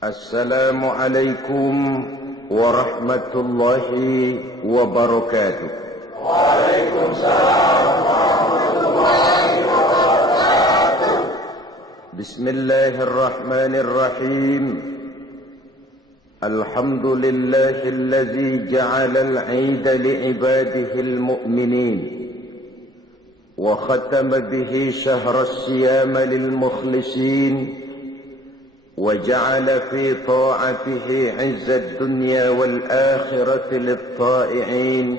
Assalamualaikum warahmatullahi wabarakatuh. Waalaikumsalam warahmatullahi wabarakatuh. Bismillahirrahmanirrahim. Alhamdulillahilladzi ja'ala al-'ida li'ibadihi al-mu'minin wa khatama bihi shahra as-siyama lil-mukhlisin وجعل في طاعته عز الدنيا والآخرة للطائعين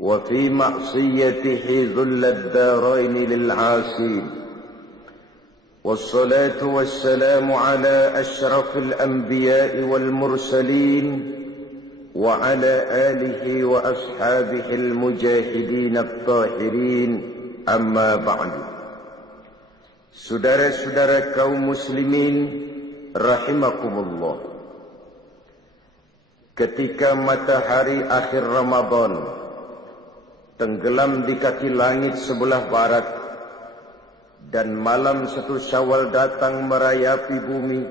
وفي معصيته ذل الدارين للعاصين والصلاة والسلام على أشرف الأنبياء والمرسلين وعلى آله وأصحابه المجاهدين الطاهرين أما بعد. Saudara-saudara kaum muslimin rahimakumullah, ketika matahari akhir Ramadan tenggelam di kaki langit sebelah barat dan malam 1 Syawal datang merayapi bumi,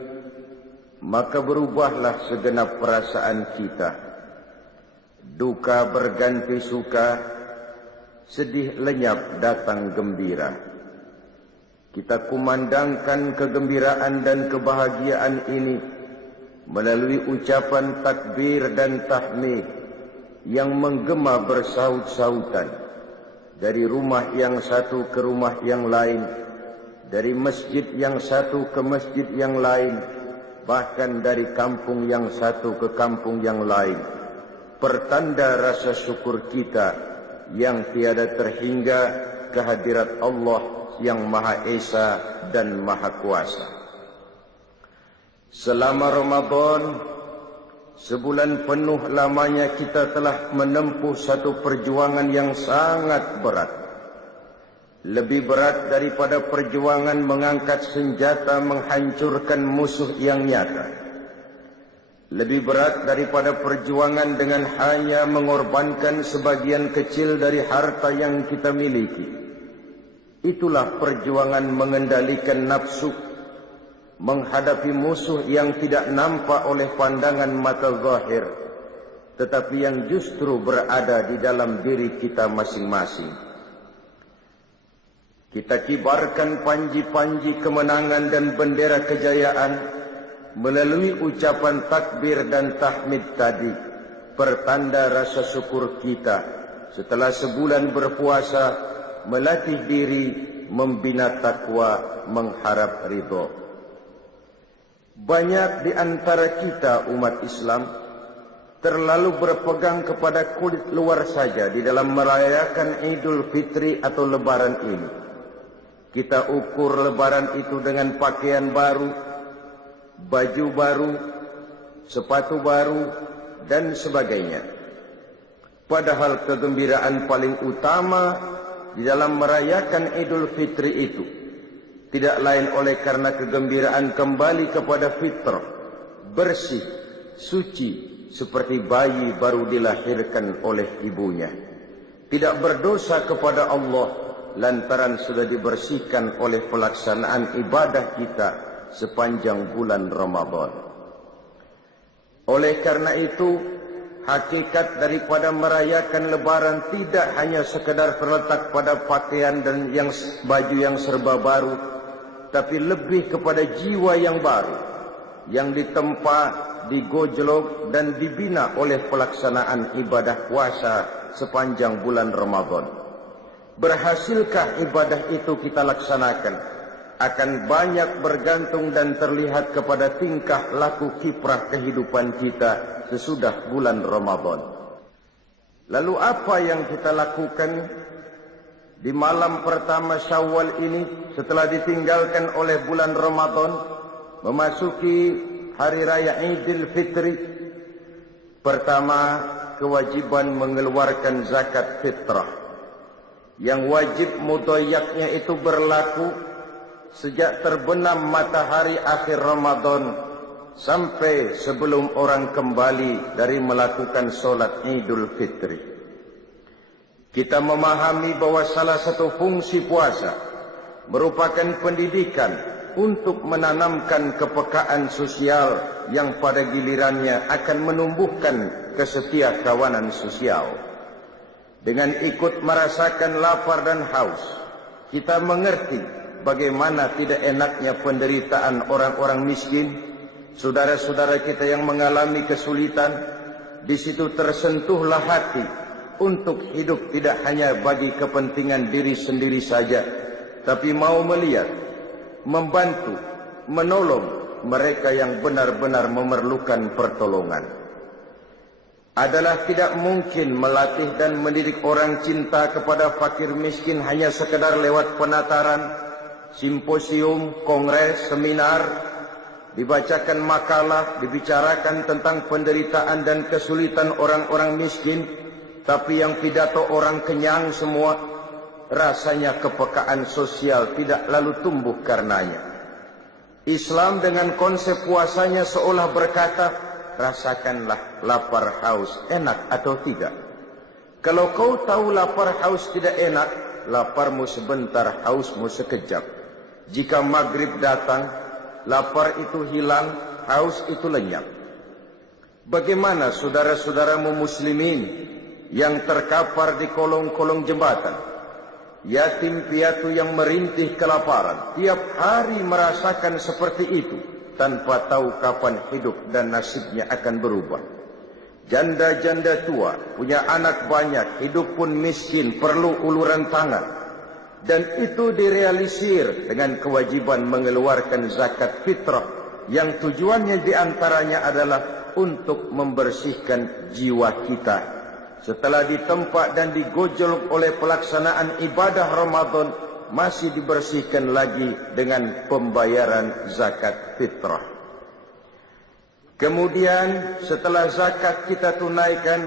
maka berubahlah segenap perasaan kita. Duka berganti suka, sedih lenyap datang gembira. Kita kumandangkan kegembiraan dan kebahagiaan ini melalui ucapan takbir dan tahmid yang menggema bersaut-sautan dari rumah yang satu ke rumah yang lain, dari masjid yang satu ke masjid yang lain, bahkan dari kampung yang satu ke kampung yang lain. Pertanda rasa syukur kita yang tiada terhingga kehadirat Allah yang Maha Esa dan Maha Kuasa. Selama Ramadan, sebulan penuh lamanya kita telah menempuh satu perjuangan yang sangat berat. Lebih berat daripada perjuangan mengangkat senjata menghancurkan musuh yang nyata. Lebih berat daripada perjuangan dengan hanya mengorbankan sebagian kecil dari harta yang kita miliki. Itulah perjuangan mengendalikan nafsu, menghadapi musuh yang tidak nampak oleh pandangan mata zahir, tetapi yang justru berada di dalam diri kita masing-masing. Kita kibarkan panji-panji kemenangan dan bendera kejayaan melalui ucapan takbir dan tahmid tadi, pertanda rasa syukur kita setelah sebulan berpuasa, melatih diri, membina takwa, mengharap ridho. Banyak di antara kita umat Islam terlalu berpegang kepada kulit luar saja di dalam merayakan Idul Fitri atau Lebaran ini. Kita ukur Lebaran itu dengan pakaian baru, baju baru, sepatu baru, dan sebagainya. Padahal kegembiraan paling utama di dalam merayakan Idul Fitri itu tidak lain oleh karena kegembiraan kembali kepada fitrah, bersih, suci, seperti bayi baru dilahirkan oleh ibunya. Tidak berdosa kepada Allah lantaran sudah dibersihkan oleh pelaksanaan ibadah kita sepanjang bulan Ramadan. Oleh karena itu, hakikat daripada merayakan Lebaran tidak hanya sekedar terletak pada pakaian dan baju yang serba baru, tapi lebih kepada jiwa yang baru, yang ditempa, digojlok dan dibina oleh pelaksanaan ibadah puasa sepanjang bulan Ramadan. Berhasilkah ibadah itu kita laksanakan, akan banyak bergantung dan terlihat kepada tingkah laku kiprah kehidupan kita sesudah bulan Ramadan. Lalu apa yang kita lakukan di malam pertama Syawal ini setelah ditinggalkan oleh bulan Ramadan, memasuki hari raya Idul Fitri? Pertama, kewajiban mengeluarkan zakat fitrah. Yang wajib mudhayyaknya itu berlaku sejak terbenam matahari akhir Ramadan sampai sebelum orang kembali dari melakukan solat Idul Fitri. Kita memahami bahwa salah satu fungsi puasa merupakan pendidikan untuk menanamkan kepekaan sosial yang pada gilirannya akan menumbuhkan kesetiakawanan sosial. Dengan ikut merasakan lapar dan haus, kita mengerti bagaimana tidak enaknya penderitaan orang-orang miskin, saudara-saudara kita yang mengalami kesulitan. Di situ tersentuhlah hati untuk hidup tidak hanya bagi kepentingan diri sendiri saja, tapi mau melihat, membantu, menolong mereka yang benar-benar memerlukan pertolongan. Adalah tidak mungkin melatih dan mendidik orang cinta kepada fakir miskin hanya sekedar lewat penataran, simposium, kongres, seminar, dibacakan makalah, dibicarakan tentang penderitaan dan kesulitan orang-orang miskin, tapi yang pidato orang kenyang semua, rasanya kepekaan sosial tidak lalu tumbuh karenanya. Islam dengan konsep puasanya seolah berkata, rasakanlah lapar haus, enak atau tidak. Kalau kau tahu lapar haus tidak enak, laparmu sebentar, hausmu sekejap. Jika maghrib datang, lapar itu hilang, haus itu lenyap. Bagaimana saudara-saudaramu muslimin yang terkapar di kolong-kolong jembatan, yatim piatu yang merintih kelaparan, tiap hari merasakan seperti itu, tanpa tahu kapan hidup dan nasibnya akan berubah. Janda-janda tua, punya anak banyak, hidup pun miskin, perlu uluran tangan. Dan itu direalisir dengan kewajiban mengeluarkan zakat fitrah, yang tujuannya diantaranya adalah untuk membersihkan jiwa kita. Setelah ditempa dan digojol oleh pelaksanaan ibadah Ramadan, masih dibersihkan lagi dengan pembayaran zakat fitrah. Kemudian setelah zakat kita tunaikan,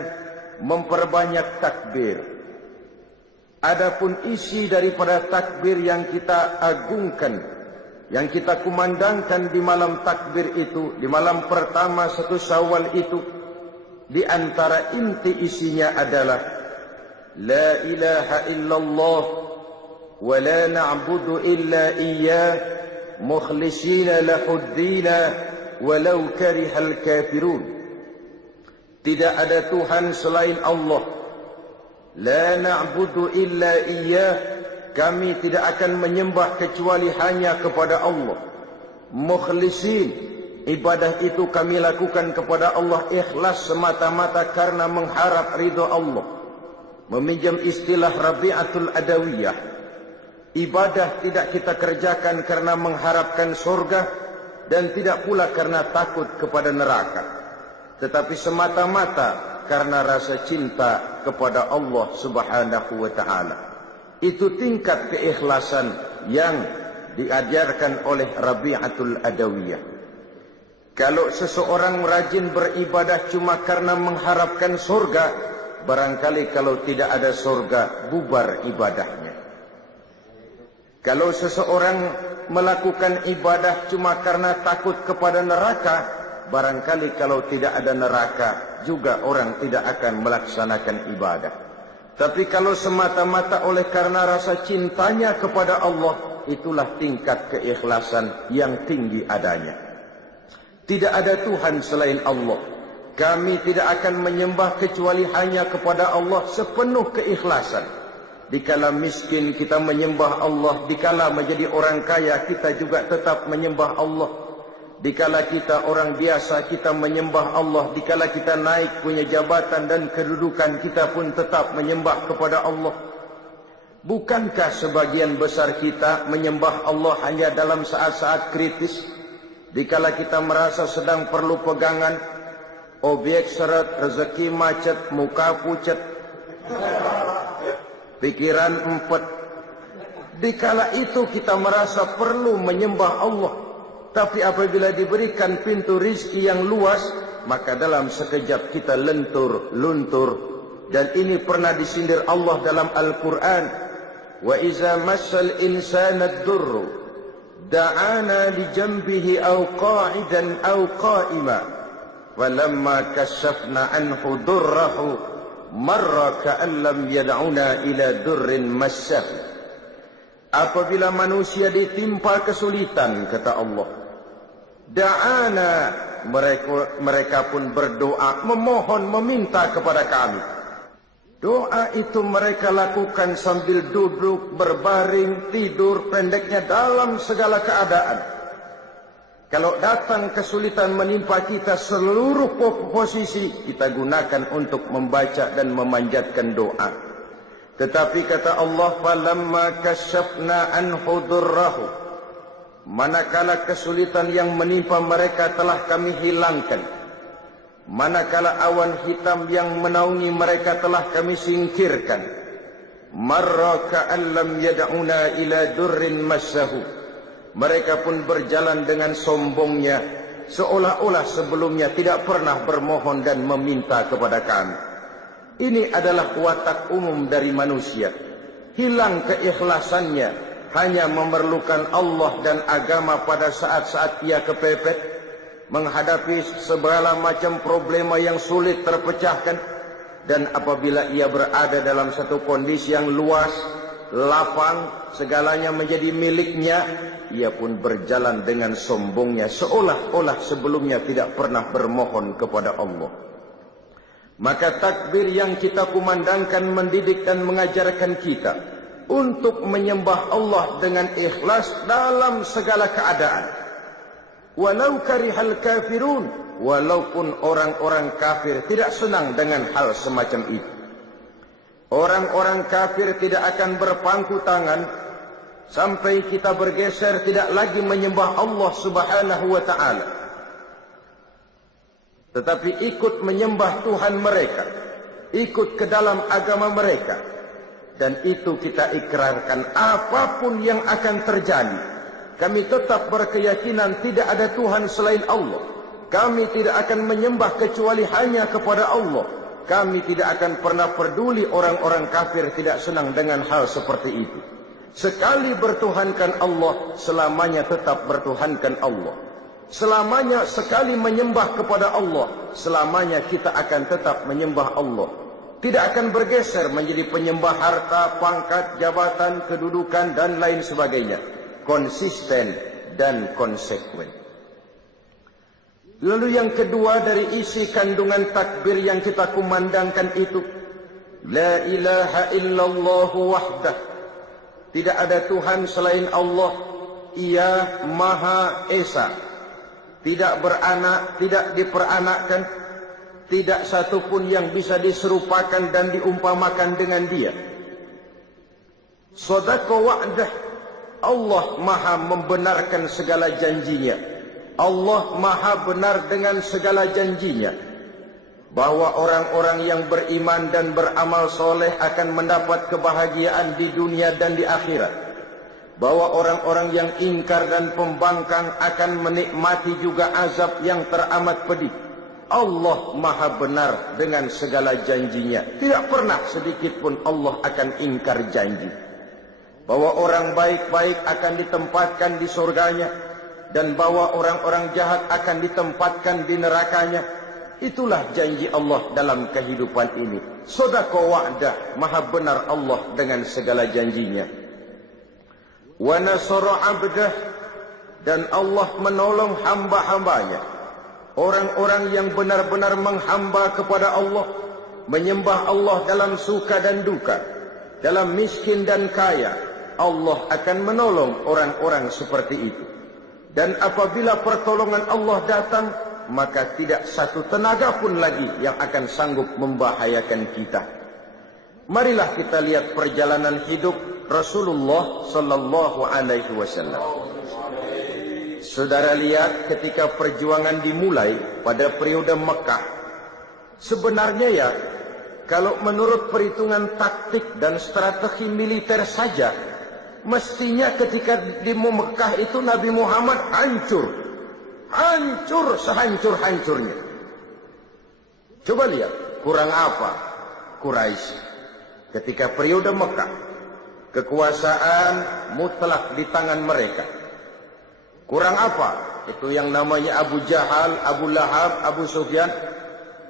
memperbanyak takbir. Adapun isi daripada takbir yang kita agungkan, yang kita kumandangkan di malam takbir itu, di malam pertama 1 Syawal itu, di antara inti isinya adalah La ilaha illallah wa la na'budu illa iyyah mukhlishina lahuddina walau karihal kafirun. Tidak ada Tuhan selain Allah. La na'budu illa iyyah, kami tidak akan menyembah kecuali hanya kepada Allah. Mukhlisin, ibadah itu kami lakukan kepada Allah ikhlas semata-mata karena mengharap ridha Allah. Meminjam istilah Rabi'atul Adawiyah, ibadah tidak kita kerjakan karena mengharapkan surga dan tidak pula karena takut kepada neraka, tetapi semata-mata karena rasa cinta kepada Allah Subhanahu wa ta'ala. Itu tingkat keikhlasan yang diajarkan oleh Rabi'atul Adawiyah. Kalau seseorang rajin beribadah cuma karena mengharapkan surga, barangkali kalau tidak ada surga, bubar ibadahnya. Kalau seseorang melakukan ibadah cuma karena takut kepada neraka, barangkali kalau tidak ada neraka, juga orang tidak akan melaksanakan ibadah. Tapi kalau semata-mata oleh karena rasa cintanya kepada Allah, itulah tingkat keikhlasan yang tinggi adanya. Tidak ada Tuhan selain Allah. Kami tidak akan menyembah kecuali hanya kepada Allah sepenuh keikhlasan. Dikala miskin kita menyembah Allah, dikala menjadi orang kaya kita juga tetap menyembah Allah. Dikala kita orang biasa kita menyembah Allah, dikala kita naik punya jabatan dan kedudukan kita pun tetap menyembah kepada Allah. Bukankah sebagian besar kita menyembah Allah hanya dalam saat-saat kritis? Dikala kita merasa sedang perlu pegangan, objek seret, rezeki macet, muka pucat, pikiran empet. Dikala itu kita merasa perlu menyembah Allah. Tapi apabila diberikan pintu rizki yang luas, maka dalam sekejap kita lentur, luntur. Dan ini pernah disindir Allah dalam Al-Quran. Wa iza massal insana ad-durru da'ana li janbihi aw qa'idan aw qa'ima. Walamma kashafna anhu durrahu marra ka'an lam yad'una ila durrin massah. apabila manusia ditimpa kesulitan, kata Allah, da'ana, mereka pun berdoa, memohon, meminta kepada kami. Doa itu mereka lakukan sambil duduk, berbaring, tidur, pendeknya dalam segala keadaan. Kalau datang kesulitan menimpa kita, seluruh posisi kita gunakan untuk membaca dan memanjatkan doa. Tetapi kata Allah, falamma kasyafna anhu durrahu, manakala kesulitan yang menimpa mereka telah kami hilangkan, manakala awan hitam yang menaungi mereka telah kami singkirkan, marra ka'an lam yad'una ila durrin massahu, mereka pun berjalan dengan sombongnya, seolah-olah sebelumnya tidak pernah bermohon dan meminta kepada kami. Ini adalah watak umum dari manusia. Hilang keikhlasannya, hanya memerlukan Allah dan agama pada saat-saat ia kepepet, menghadapi segala macam problema yang sulit terpecahkan. Dan apabila ia berada dalam satu kondisi yang luas, lapang, segalanya menjadi miliknya, ia pun berjalan dengan sombongnya, seolah-olah sebelumnya tidak pernah bermohon kepada Allah. Maka takbir yang kita kumandangkan mendidik dan mengajarkan kita untuk menyembah Allah dengan ikhlas dalam segala keadaan. Walau karihal kafirun, walaupun orang-orang kafir tidak senang dengan hal semacam itu. Orang-orang kafir tidak akan berpangku tangan sampai kita bergeser tidak lagi menyembah Allah Subhanahu wa ta'ala, tetapi ikut menyembah Tuhan mereka, ikut ke dalam agama mereka. Dan itu kita ikrarkan, apapun yang akan terjadi, kami tetap berkeyakinan tidak ada Tuhan selain Allah. Kami tidak akan menyembah kecuali hanya kepada Allah. Kami tidak akan pernah peduli orang-orang kafir tidak senang dengan hal seperti itu. Sekali bertuhankan Allah, selamanya tetap bertuhankan Allah. Selamanya sekali menyembah kepada Allah, selamanya kita akan tetap menyembah Allah. Tidak akan bergeser menjadi penyembah harta, pangkat, jabatan, kedudukan dan lain sebagainya. Konsisten dan konsekuen. Lalu yang kedua dari isi kandungan takbir yang kita kumandangkan itu, la ilaha illallah wahdah, tidak ada Tuhan selain Allah, ia Maha Esa, tidak beranak, tidak diperanakkan, tidak satupun yang bisa diserupakan dan diumpamakan dengan dia. Sadaqa wa'dah, Allah Maha membenarkan segala janjinya. Allah Maha benar dengan segala janjinya, bahwa orang-orang yang beriman dan beramal soleh akan mendapat kebahagiaan di dunia dan di akhirat, bahwa orang-orang yang ingkar dan pembangkang akan menikmati juga azab yang teramat pedih. Allah Maha benar dengan segala janjinya. Tidak pernah sedikit pun Allah akan ingkar janji. Bahwa orang baik-baik akan ditempatkan di surganya, dan bahwa orang-orang jahat akan ditempatkan di nerakanya. Itulah janji Allah dalam kehidupan ini. Sadaqa wa'dah, Maha benar Allah dengan segala janjinya. Wa nasara 'abdah, dan Allah menolong hamba-hambanya. Orang-orang yang benar-benar menghamba kepada Allah, menyembah Allah dalam suka dan duka, dalam miskin dan kaya, Allah akan menolong orang-orang seperti itu. Dan apabila pertolongan Allah datang, maka tidak satu tenaga pun lagi yang akan sanggup membahayakan kita. Marilah kita lihat perjalanan hidup Rasulullah sallallahu alaihi wasallam. Saudara lihat ketika perjuangan dimulai pada periode Mekah. Sebenarnya ya, kalau menurut perhitungan taktik dan strategi militer saja, mestinya ketika di Mekah itu Nabi Muhammad hancur. Hancur sehancur-hancurnya. Coba lihat, kurang apa Quraisy ketika periode Mekah. Kekuasaan mutlak di tangan mereka. Kurang apa? Itu yang namanya Abu Jahal, Abu Lahab, Abu Sufyan.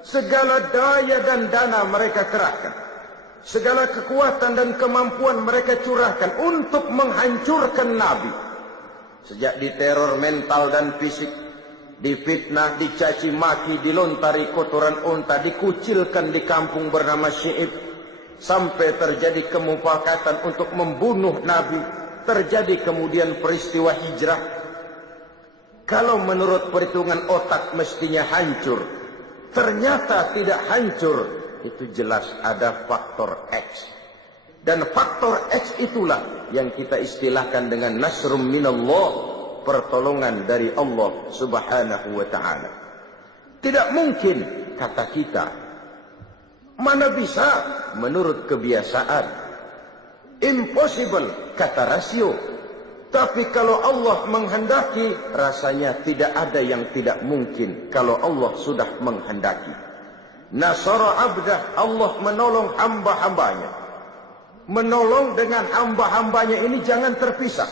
Segala daya dan dana mereka kerahkan. segala kekuatan dan kemampuan mereka curahkan untuk menghancurkan Nabi. Sejak diteror mental dan fisik, difitnah, dicaci maki, dilontari kotoran unta, dikucilkan di kampung bernama Syi'ib, sampai terjadi kemufakatan untuk membunuh Nabi, terjadi kemudian peristiwa hijrah. Kalau menurut perhitungan otak mestinya hancur, ternyata tidak hancur. Itu jelas ada faktor X. Dan faktor X itulah yang kita istilahkan dengan nasrum minallah, pertolongan dari Allah subhanahu wa ta'ala. Tidak mungkin, kata kita. Mana bisa menurut kebiasaan. Impossible, kata rasio. Tapi kalau Allah menghendaki, rasanya tidak ada yang tidak mungkin kalau Allah sudah menghendaki. Nasara abdah, Allah menolong hamba-hambanya. Menolong dengan hamba-hambanya ini jangan terpisah.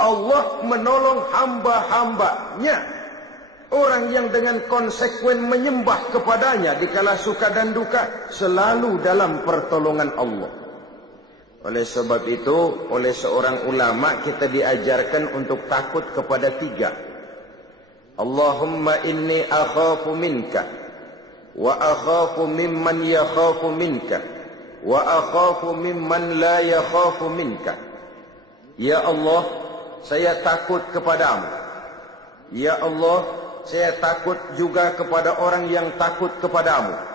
Allah menolong hamba-hambanya. Orang yang dengan konsekuen menyembah kepadanya dikala suka dan duka, selalu dalam pertolongan Allah. Oleh sebab itu, oleh seorang ulama kita diajarkan untuk takut kepada tiga. Allahumma inni akhafu minka, wa akhafu mimman yakhafu minka, wa akhafu mimman la yakhafu minka. Ya Allah, saya takut kepadamu. Ya Allah, saya takut juga kepada orang yang takut kepadamu.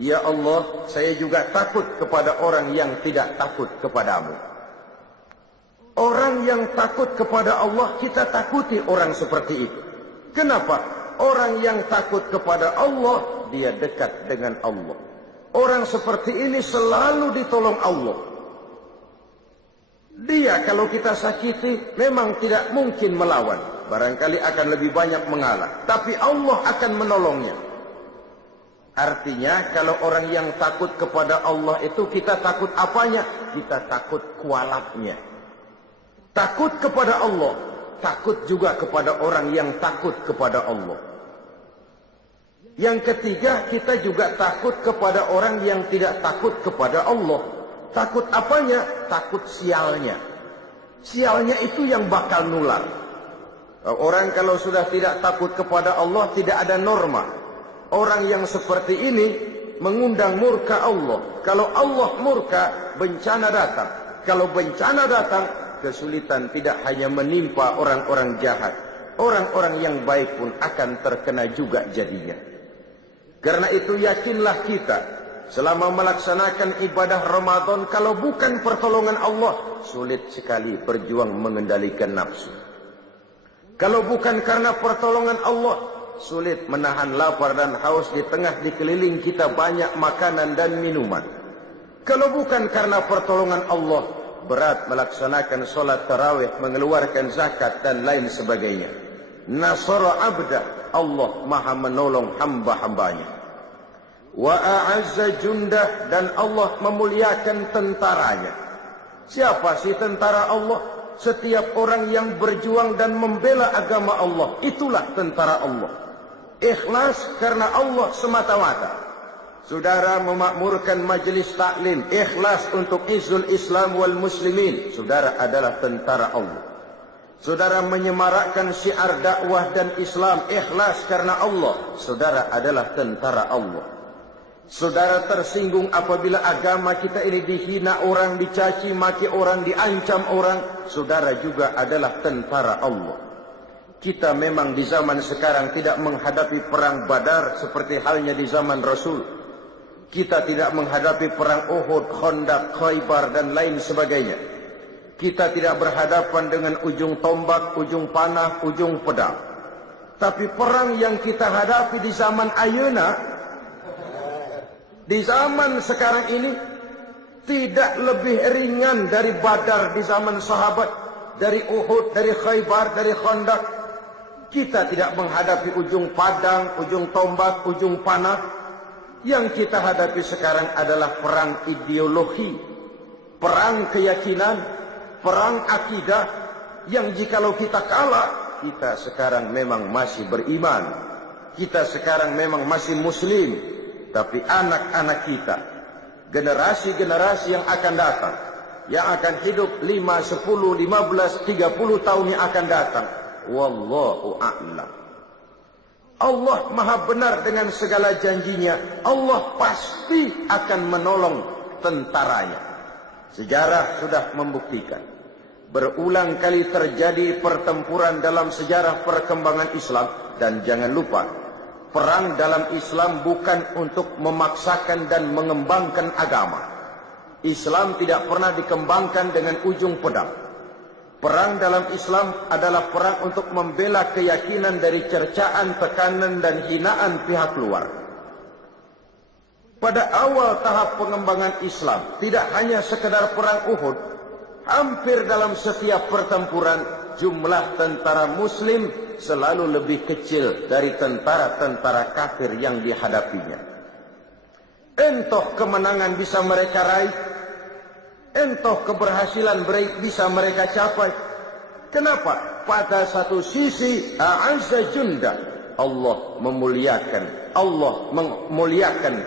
Ya Allah, saya juga takut kepada orang yang tidak takut kepadamu. Orang yang takut kepada Allah, kita takuti orang seperti itu. Kenapa? Orang yang takut kepada Allah, dia dekat dengan Allah. Orang seperti ini selalu ditolong Allah. Dia kalau kita sakiti memang tidak mungkin melawan. Barangkali akan lebih banyak mengalah. Tapi Allah akan menolongnya. Artinya kalau orang yang takut kepada Allah itu kita takut apanya? Kita takut kualatnya. Takut kepada Allah. Takut juga kepada orang yang takut kepada Allah. Yang ketiga, kita juga takut kepada orang yang tidak takut kepada Allah. Takut apanya? Takut sialnya. Sialnya itu yang bakal nular. Orang kalau sudah tidak takut kepada Allah, tidak ada norma. Orang yang seperti ini mengundang murka Allah. Kalau Allah murka, bencana datang. Kalau bencana datang, kesulitan tidak hanya menimpa orang-orang jahat. Orang-orang yang baik pun akan terkena juga jadinya. Karena itu yakinlah kita, selama melaksanakan ibadah Ramadan, kalau bukan pertolongan Allah, sulit sekali berjuang mengendalikan nafsu. Kalau bukan karena pertolongan Allah, sulit menahan lapar dan haus di tengah dikeliling kita banyak makanan dan minuman. Kalau bukan karena pertolongan Allah, berat melaksanakan sholat tarawih, mengeluarkan zakat dan lain sebagainya. Nasara abda, Allah maha menolong hamba-hambanya. Wa a'azza jundah, dan Allah memuliakan tentaranya. Siapa sih tentara Allah? Setiap orang yang berjuang dan membela agama Allah, itulah tentara Allah. Ikhlas karena Allah semata-mata. Saudara memakmurkan majelis taklim, ikhlas untuk izul Islam wal muslimin, saudara adalah tentara Allah. Saudara menyemarakkan syiar dakwah dan Islam, ikhlas karena Allah, saudara adalah tentara Allah. Saudara tersinggung apabila agama kita ini dihina orang, dicaci maki orang, diancam orang, saudara juga adalah tentara Allah. Kita memang di zaman sekarang tidak menghadapi perang Badar seperti halnya di zaman Rasul. Kita tidak menghadapi perang Uhud, Khandaq, Khaybar dan lain sebagainya. Kita tidak berhadapan dengan ujung tombak, ujung panah, ujung pedang. Tapi perang yang kita hadapi di zaman ayeuna, di zaman sekarang ini, tidak lebih ringan dari Badar di zaman sahabat, dari Uhud, dari Khaybar, dari Khandaq. Kita tidak menghadapi ujung padang, ujung tombak, ujung panah. Yang kita hadapi sekarang adalah perang ideologi, perang keyakinan, perang akidah, yang jikalau kita kalah, kita sekarang memang masih beriman. Kita sekarang memang masih muslim. Tapi anak-anak kita generasi-generasi yang akan datang, yang akan hidup 5, 10, 15, 30 tahun yang akan datang. Wallahu a'lam. Allah maha benar dengan segala janjinya. Allah pasti akan menolong tentaranya. Sejarah sudah membuktikan. Berulang kali terjadi pertempuran dalam sejarah perkembangan Islam. Dan jangan lupa, perang dalam Islam bukan untuk memaksakan dan mengembangkan agama. Islam tidak pernah dikembangkan dengan ujung pedang. Perang dalam Islam adalah perang untuk membela keyakinan dari cercaan, tekanan, dan hinaan pihak luar. Pada awal tahap pengembangan Islam, tidak hanya sekedar perang Uhud, hampir dalam setiap pertempuran, jumlah tentara Muslim selalu lebih kecil dari tentara-tentara kafir yang dihadapinya. Entah kemenangan bisa mereka raih, entah keberhasilan bisa mereka capai. Kenapa? Pada satu sisi, a'azza junda, Allah memuliakan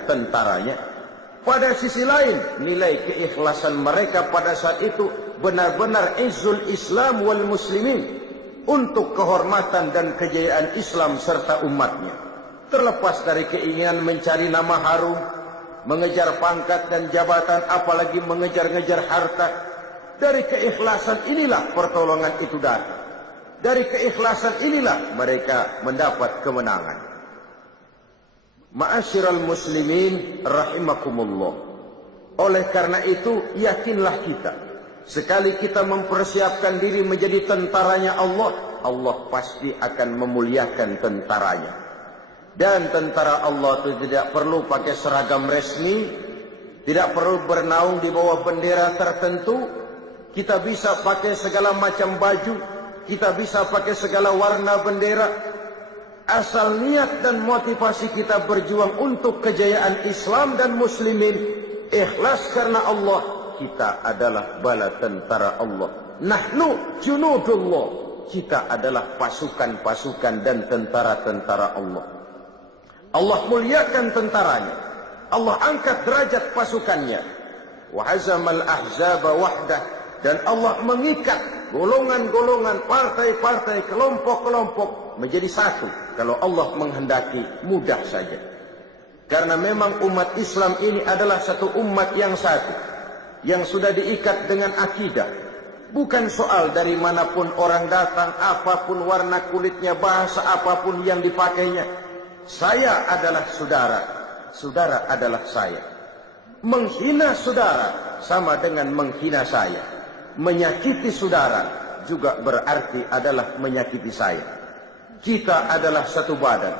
tentaranya. Pada sisi lain, nilai keikhlasan mereka pada saat itu benar-benar izzul Islam wal muslimin, untuk kehormatan dan kejayaan Islam serta umatnya. Terlepas dari keinginan mencari nama harum, mengejar pangkat dan jabatan, apalagi mengejar-ngejar harta, dari keikhlasan inilah pertolongan itu datang. Dari keikhlasan inilah mereka mendapat kemenangan. Ma'asyiral muslimin rahimakumullah. Oleh karena itu, yakinlah kita, sekali kita mempersiapkan diri menjadi tentaranya Allah, Allah pasti akan memuliakan tentaranya. Dan tentara Allah itu tidak perlu pakai seragam resmi, tidak perlu bernaung di bawah bendera tertentu. Kita bisa pakai segala macam baju, kita bisa pakai segala warna bendera. Asal niat dan motivasi kita berjuang untuk kejayaan Islam dan muslimin, ikhlas karena Allah, kita adalah bala tentara Allah. Nahnu junudullah, kita adalah pasukan-pasukan dan tentara-tentara Allah. Allah muliakan tentaranya, Allah angkat derajat pasukannya. Wa hazamal ahzaba wahdah, dan Allah mengikat golongan-golongan, partai-partai, kelompok-kelompok menjadi satu. Kalau Allah menghendaki, mudah saja. Karena memang umat Islam ini adalah satu umat yang satu, yang sudah diikat dengan akidah. Bukan soal dari manapun orang datang, apapun warna kulitnya, bahasa apapun yang dipakainya. Saya adalah saudara, saudara adalah saya. Menghina saudara sama dengan menghina saya. Menyakiti saudara juga berarti adalah menyakiti saya. Kita adalah satu badan.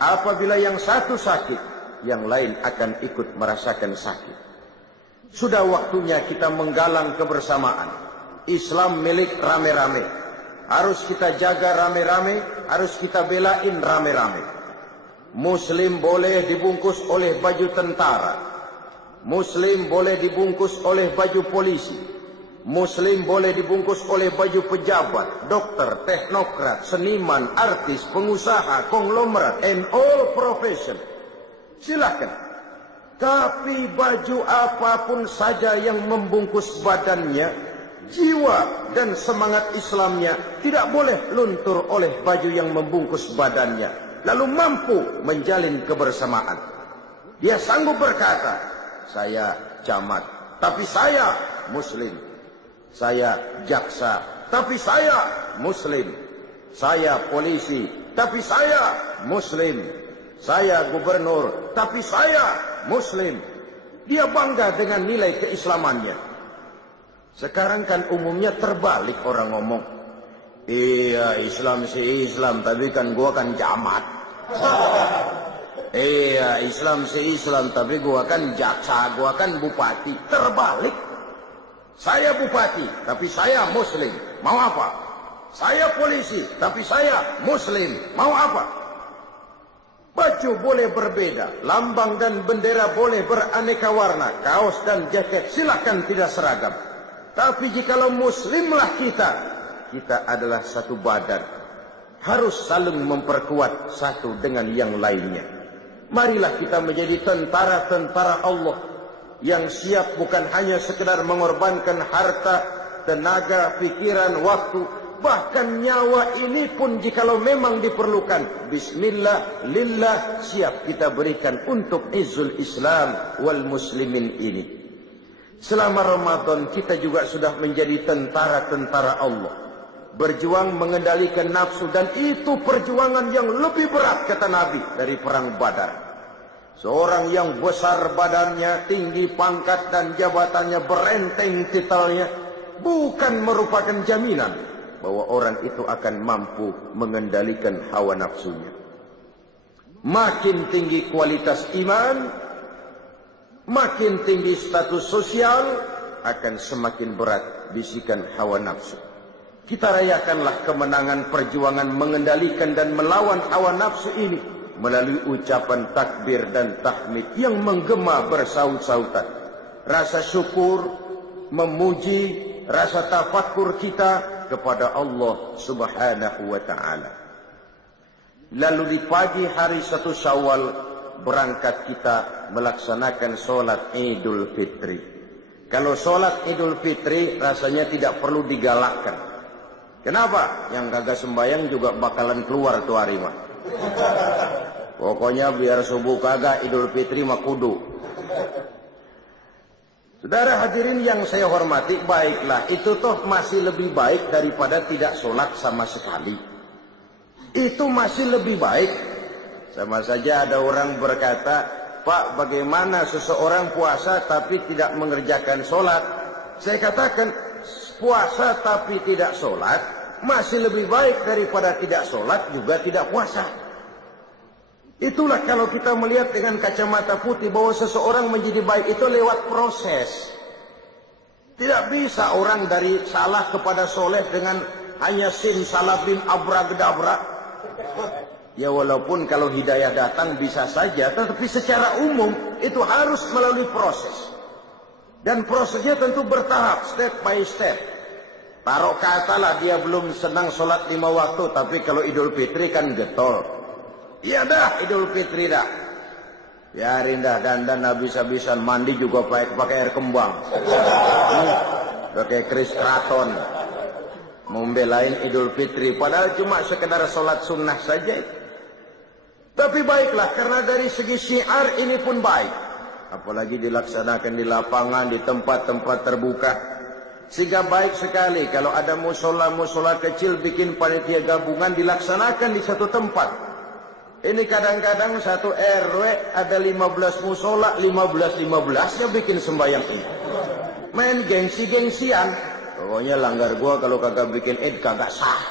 Apabila yang satu sakit, yang lain akan ikut merasakan sakit. Sudah waktunya kita menggalang kebersamaan. Islam milik rame-rame. Harus kita jaga rame-rame, harus kita belain rame-rame. Muslim boleh dibungkus oleh baju tentara. Muslim boleh dibungkus oleh baju polisi. Muslim boleh dibungkus oleh baju pejabat, dokter, teknokrat, seniman, artis, pengusaha, konglomerat, and all profession. Silakan. Tapi baju apapun saja yang membungkus badannya, jiwa dan semangat Islamnya tidak boleh luntur oleh baju yang membungkus badannya, lalu mampu menjalin kebersamaan. Dia sanggup berkata, saya camat, tapi saya Muslim. Saya jaksa, tapi saya Muslim. Saya polisi, tapi saya Muslim. Saya gubernur, tapi saya Muslim. Dia bangga dengan nilai keislamannya. Sekarang kan umumnya terbalik orang ngomong. Iya, Islam sih Islam, tapi kan gua kan camat. Iya, Islam sih Islam, tapi gua kan jaksa, gua kan bupati. Terbalik. Saya bupati, tapi saya Muslim. Mau apa? Saya polisi, tapi saya Muslim. Mau apa? Baju boleh berbeda, lambang dan bendera boleh beraneka warna, kaos dan jaket silakan tidak seragam. Tapi jikalau Muslimlah kita adalah satu badan. Harus saling memperkuat satu dengan yang lainnya. Marilah kita menjadi tentara-tentara Allah yang siap bukan hanya sekedar mengorbankan harta, tenaga, pikiran, waktu, bahkan nyawa ini pun jikalau memang diperlukan, bismillah, lillah, siap kita berikan untuk izzul Islam wal muslimin ini. Selama Ramadan kita juga sudah menjadi tentara-tentara Allah, berjuang mengendalikan nafsu, dan itu perjuangan yang lebih berat kata Nabi dari perang Badar. Seorang yang besar badannya, tinggi pangkat dan jabatannya, berenteng titelnya, bukan merupakan jaminan bahwa orang itu akan mampu mengendalikan hawa nafsunya. Makin tinggi kualitas iman, makin tinggi status sosial, akan semakin berat bisikan hawa nafsu. Kita rayakanlah kemenangan perjuangan mengendalikan dan melawan hawa nafsu ini melalui ucapan takbir dan tahmid yang menggema bersaut-sautan. Rasa syukur, memuji, rasa tafakur kita kepada Allah Subhanahu wa ta'ala. Lalu di pagi hari 1 Syawal berangkat kita melaksanakan sholat Idul Fitri. Kalau sholat Idul Fitri rasanya tidak perlu digalakkan. Kenapa? Yang kagak sembahyang juga bakalan keluar tuh hari mah. Pokoknya biar subuh kagak, Idul Fitri mah kudu. Saudara hadirin yang saya hormati, baiklah, itu toh masih lebih baik daripada tidak sholat sama sekali. Itu masih lebih baik. Sama saja ada orang berkata, Pak, bagaimana seseorang puasa tapi tidak mengerjakan sholat? Saya katakan, puasa tapi tidak sholat masih lebih baik daripada tidak sholat juga tidak puasa. Itulah kalau kita melihat dengan kacamata putih bahwa seseorang menjadi baik itu lewat proses. Tidak bisa orang dari salah kepada soleh dengan hanya simsalabim abragdabra. Ya walaupun kalau hidayah datang bisa saja, tetapi secara umum itu harus melalui proses. Dan prosesnya tentu bertahap, step by step. Taruh katalah dia belum senang sholat 5 waktu, tapi kalau Idul Fitri kan getol. Iya dah Idul Fitri dah. Biarin dah dandan habis-habisan, mandi juga pakai air kembang. Pakai kris kraton. Membelain Idul Fitri, padahal cuma sekedar sholat sunnah saja. Tapi baiklah, karena dari segi syiar ini pun baik. Apalagi dilaksanakan di lapangan, di tempat-tempat terbuka. Sehingga baik sekali kalau ada musola-musola kecil bikin panitia gabungan dilaksanakan di satu tempat. Ini kadang-kadang satu RW ada 15 musola, 15-15-nya bikin sembahyang ini. Main gengsi-gengsian. Pokoknya langgar gua kalau kagak bikin id kagak sah.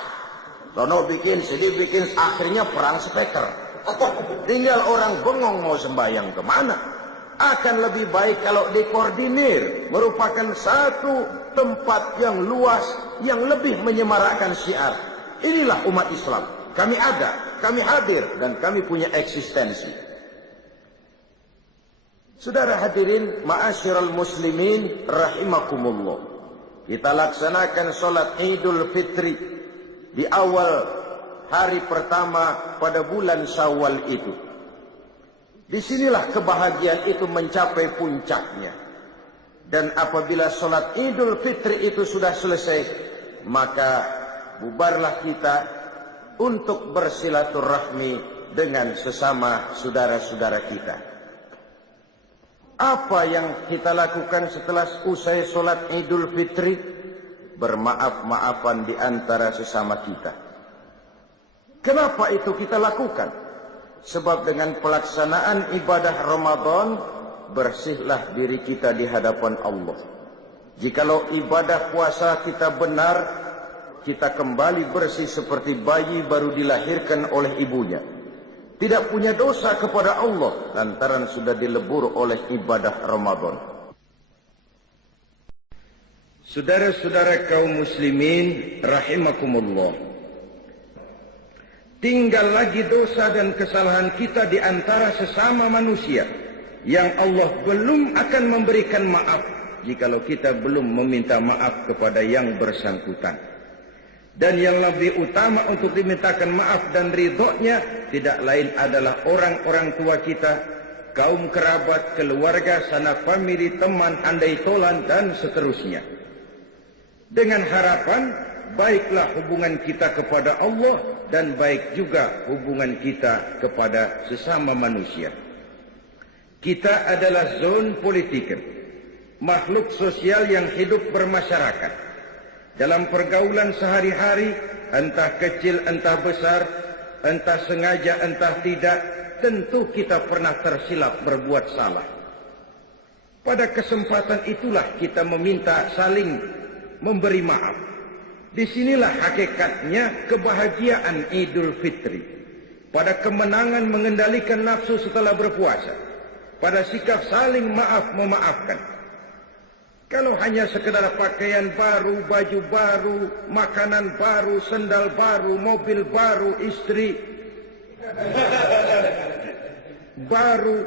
Sono bikin, sini bikin, akhirnya perang speaker. Tinggal orang bengong mau sembahyang kemana. Akan lebih baik kalau dikoordinir, merupakan satu tempat yang luas yang lebih menyemarakkan syiar. Inilah umat Islam. Kami ada, kami hadir, dan kami punya eksistensi. Saudara hadirin, ma'asyiral muslimin rahimakumullah. Kita laksanakan sholat Idul Fitri di awal hari pertama pada bulan Syawal itu. Disinilah kebahagiaan itu mencapai puncaknya. Dan apabila sholat Idul Fitri itu sudah selesai, maka bubarlah kita untuk bersilaturahmi dengan sesama saudara-saudara kita. Apa yang kita lakukan setelah usai sholat Idul Fitri? Bermaaf-maafan di antara sesama kita. Kenapa itu kita lakukan? Sebab dengan pelaksanaan ibadah Ramadan, bersihlah diri kita di hadapan Allah. Jikalau ibadah puasa kita benar, kita kembali bersih seperti bayi baru dilahirkan oleh ibunya. Tidak punya dosa kepada Allah lantaran sudah dilebur oleh ibadah Ramadan. Saudara-saudara kaum muslimin rahimakumullah. Tinggal lagi dosa dan kesalahan kita di antara sesama manusia yang Allah belum akan memberikan maaf jikalau kita belum meminta maaf kepada yang bersangkutan. Dan yang lebih utama untuk dimintakan maaf dan ridhonya tidak lain adalah orang-orang tua kita, kaum kerabat, keluarga, sanak famili, teman, andai tolan, dan seterusnya. Dengan harapan, baiklah hubungan kita kepada Allah dan baik juga hubungan kita kepada sesama manusia. Kita adalah zon politiker, makhluk sosial yang hidup bermasyarakat. Dalam pergaulan sehari-hari, entah kecil, entah besar, entah sengaja, entah tidak, tentu kita pernah tersilap berbuat salah. Pada kesempatan itulah kita meminta saling memberi maaf. Disinilah hakikatnya kebahagiaan Idul Fitri. Pada kemenangan mengendalikan nafsu setelah berpuasa. Pada sikap saling maaf memaafkan. Kalau hanya sekedar pakaian baru, baju baru, makanan baru, sendal baru, mobil baru, istri baru,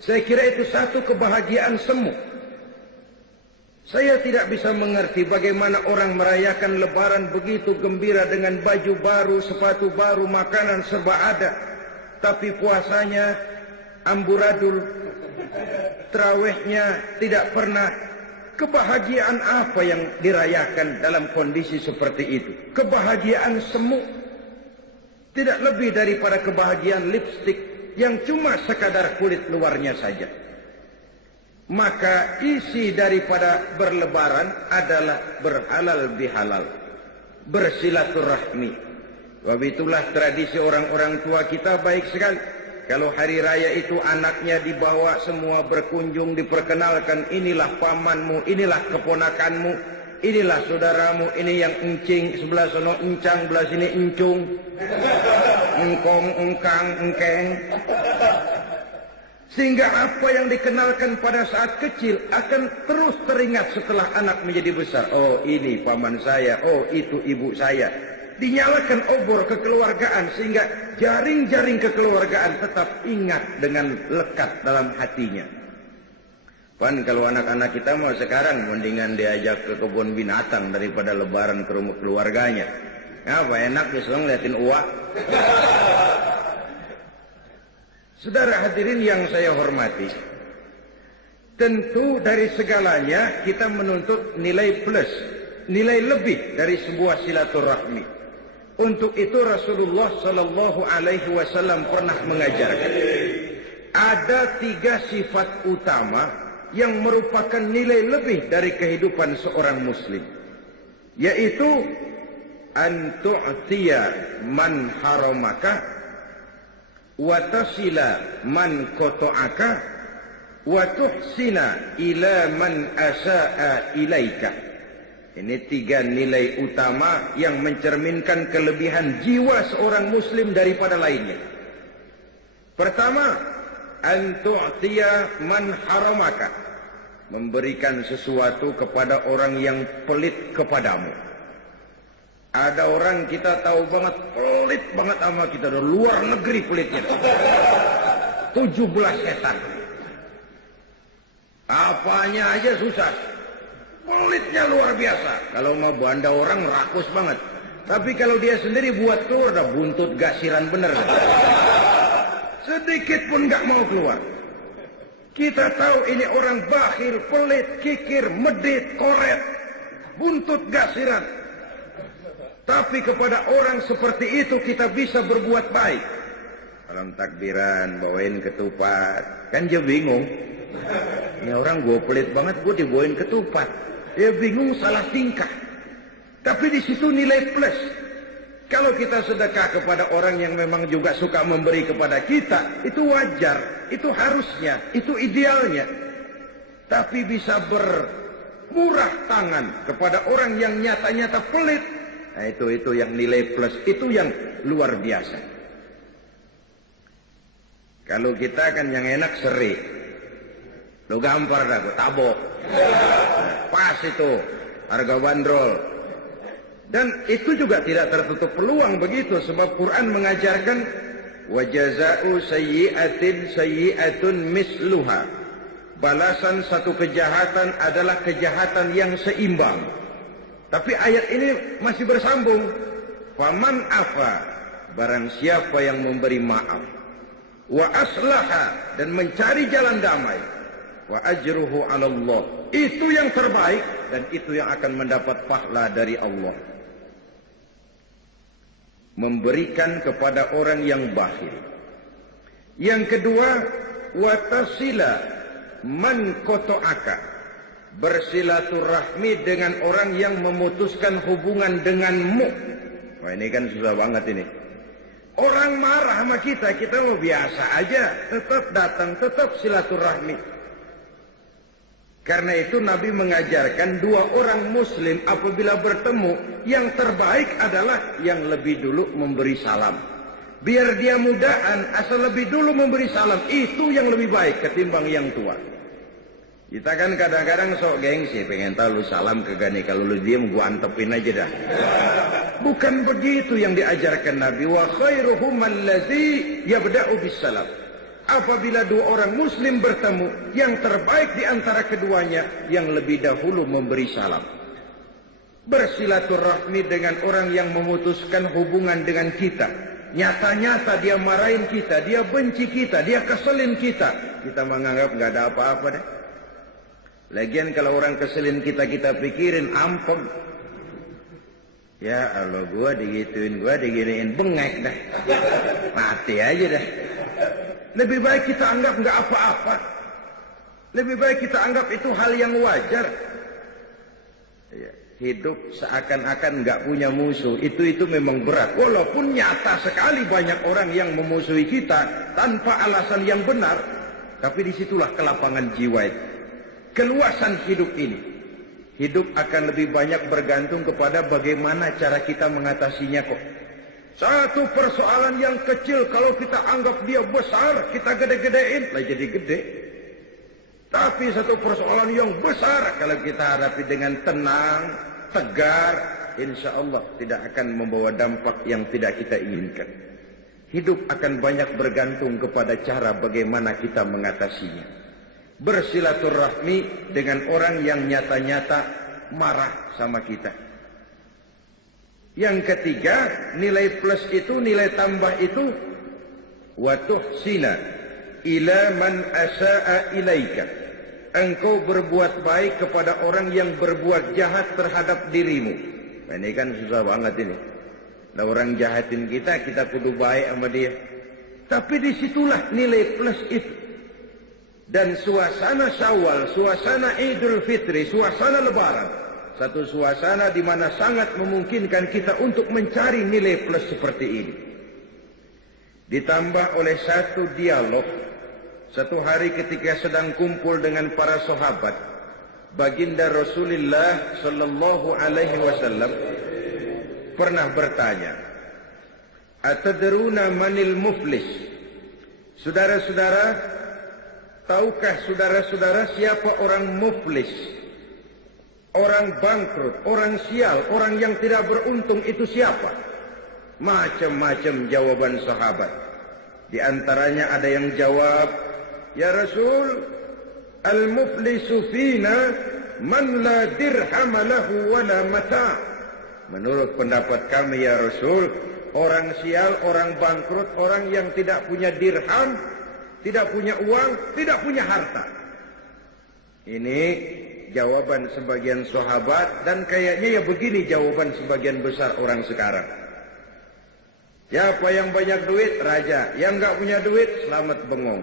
saya kira itu satu kebahagiaan semu. Saya tidak bisa mengerti bagaimana orang merayakan Lebaran begitu gembira dengan baju baru, sepatu baru, makanan serba ada, tapi puasanya amburadul, tarawihnya tidak pernah. Kebahagiaan apa yang dirayakan dalam kondisi seperti itu? Kebahagiaan semu. Tidak lebih daripada kebahagiaan lipstik yang cuma sekadar kulit luarnya saja. Maka isi daripada berlebaran adalah berhalal bihalal, bersilaturahmi. Sebab itulah tradisi orang-orang tua kita baik sekali. Kalau hari raya itu anaknya dibawa semua berkunjung, diperkenalkan, inilah pamanmu, inilah keponakanmu, inilah saudaramu, ini yang encing, sebelah sono encang, sebelah sini encung, engkong, engkang, engkeng. Sehingga apa yang dikenalkan pada saat kecil akan terus teringat setelah anak menjadi besar. Oh, ini paman saya, oh itu ibu saya. Dinyalakan obor kekeluargaan sehingga jaring-jaring kekeluargaan tetap ingat dengan lekat dalam hatinya. Pan kalau anak-anak kita mau sekarang mendingan diajak ke kebun binatang daripada lebaran ke rumah keluarganya. Apa enak bisa ngeliatin uak. Saudara hadirin yang saya hormati, tentu dari segalanya kita menuntut nilai plus, nilai lebih dari sebuah silaturahmi. Untuk itu Rasulullah Sallallahu Alaihi Wasallam pernah mengajarkan ada 3 sifat utama yang merupakan nilai lebih dari kehidupan seorang muslim, yaitu an tu'tiya man haramaka wa tasila man qata'aka wa tuhsina ila man asa'a ilaika. Ini 3 nilai utama yang mencerminkan kelebihan jiwa seorang muslim daripada lainnya. Pertama, an tu'tiya man haramaka, memberikan sesuatu kepada orang yang pelit kepadamu. Ada orang kita tahu banget, pelit banget sama kita, dari luar negeri pelitnya. 17 setan. Apanya aja susah. Pelitnya luar biasa. Kalau mau banda orang rakus banget. Tapi kalau dia sendiri buat keluar, udah buntut gasiran bener. Sedikit pun gak mau keluar. Kita tahu ini orang bakhil, pelit, kikir, medit, koret, buntut gasiran. Tapi kepada orang seperti itu kita bisa berbuat baik. Dalam takbiran, bawain ketupat. Kan dia bingung. Ini orang gue pelit banget, gue dibawain ketupat. Dia bingung, salah tingkah. Tapi di situ nilai plus. Kalau kita sedekah kepada orang yang memang juga suka memberi kepada kita, itu wajar, itu harusnya, itu idealnya. Tapi bisa bermurah tangan kepada orang yang nyata-nyata pelit. Nah itu yang nilai plus, itu yang luar biasa. Kalau kita kan yang enak seri. Lo gampar dah, gue tabok. Pas itu, harga bandrol. Dan itu juga tidak tertutup peluang begitu. Sebab Quran mengajarkan, wajaza'u sayyi'atin sayyi'atun misluha. Balasan satu kejahatan adalah kejahatan yang seimbang. Tapi ayat ini masih bersambung. Faman afa, barang siapa yang memberi maaf. wa aslaha, dan mencari jalan damai, wa ajruhu 'ala Allah, itu yang terbaik dan itu yang akan mendapat pahala dari Allah. Memberikan kepada orang yang bakhil. Yang kedua, wa tasila man qata'aka, bersilaturahmi dengan orang yang memutuskan hubungan denganmu. Wah, ini kan susah banget ini. Orang marah sama kita, kita mau biasa aja, tetap datang, tetap silaturahmi. Karena itu Nabi mengajarkan dua orang muslim apabila bertemu, yang terbaik adalah yang lebih dulu memberi salam. Biar dia mudaan, asal lebih dulu memberi salam, itu yang lebih baik ketimbang yang tua. Kita kan kadang-kadang sok gengsi, pengen tahu lu salam ke gani, kalau lu diem gua antepin aja dah. Bukan begitu yang diajarkan Nabi. Wa khairuhum allazi yabda'u bisalam. Apabila dua orang muslim bertemu, yang terbaik di antara keduanya yang lebih dahulu memberi salam. Bersilaturahmi dengan orang yang memutuskan hubungan dengan kita. Nyata-nyata dia marahin kita, dia benci kita, dia keselin kita. Kita menganggap nggak ada apa-apa deh. Lagian kalau orang keselin kita, kita pikirin ampun. Ya Allah, gua diginiin, bengek dah. Mati aja dah. Lebih baik kita anggap nggak apa-apa. Lebih baik kita anggap itu hal yang wajar. Ya, hidup seakan-akan nggak punya musuh, itu memang berat. Walaupun nyata sekali banyak orang yang memusuhi kita tanpa alasan yang benar, tapi disitulah kelapangan jiwa itu. Keluasan hidup ini. Hidup akan lebih banyak bergantung kepada bagaimana cara kita mengatasinya kok. Satu persoalan yang kecil kalau kita anggap dia besar, kita gede-gedein, lah jadi gede. Tapi satu persoalan yang besar kalau kita hadapi dengan tenang, tegar, insya Allah tidak akan membawa dampak yang tidak kita inginkan. Hidup akan banyak bergantung kepada cara bagaimana kita mengatasinya. Bersilaturahmi dengan orang yang nyata-nyata marah sama kita. Yang ketiga, nilai plus itu, nilai tambah itu, wa tuhsina ila man asaa ilaika. Engkau berbuat baik kepada orang yang berbuat jahat terhadap dirimu. Nah, ini kan susah banget ini. Nah, orang jahatin kita, kita kudu baik sama dia. Tapi disitulah nilai plus itu. Dan suasana Syawal, suasana Idul Fitri, suasana Lebaran, satu suasana di mana sangat memungkinkan kita untuk mencari nilai plus seperti ini. Ditambah oleh satu dialog. Satu hari ketika sedang kumpul dengan para sahabat, baginda Rasulullah sallallahu alaihi wasallam pernah bertanya, "Atadruna manil muflis?" Saudara-saudara, tahukah saudara-saudara siapa orang muflis? Orang bangkrut, orang sial, orang yang tidak beruntung itu siapa? Macam-macam jawaban sahabat. Di antaranya ada yang jawab, "Ya Rasul, al-muflisu fina man la dirham lahu wa la mata." Menurut pendapat kami ya Rasul, orang sial, orang bangkrut, orang yang tidak punya dirham, tidak punya uang, tidak punya harta. Ini jawaban sebagian sahabat, dan kayaknya ya begini jawaban sebagian besar orang sekarang. Siapa yang banyak duit? Raja. Yang nggak punya duit? Selamat bengong.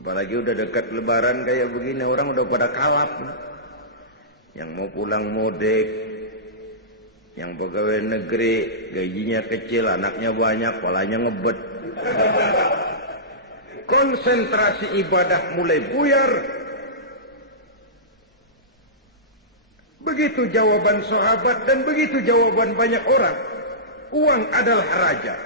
Apalagi udah dekat lebaran kayak begini, orang udah pada kalap. Yang mau pulang mudik, yang pegawai negeri, gajinya kecil, anaknya banyak, kepalanya ngebet. Konsentrasi ibadah mulai buyar. Begitu jawaban sahabat dan begitu jawaban banyak orang. Uang adalah raja.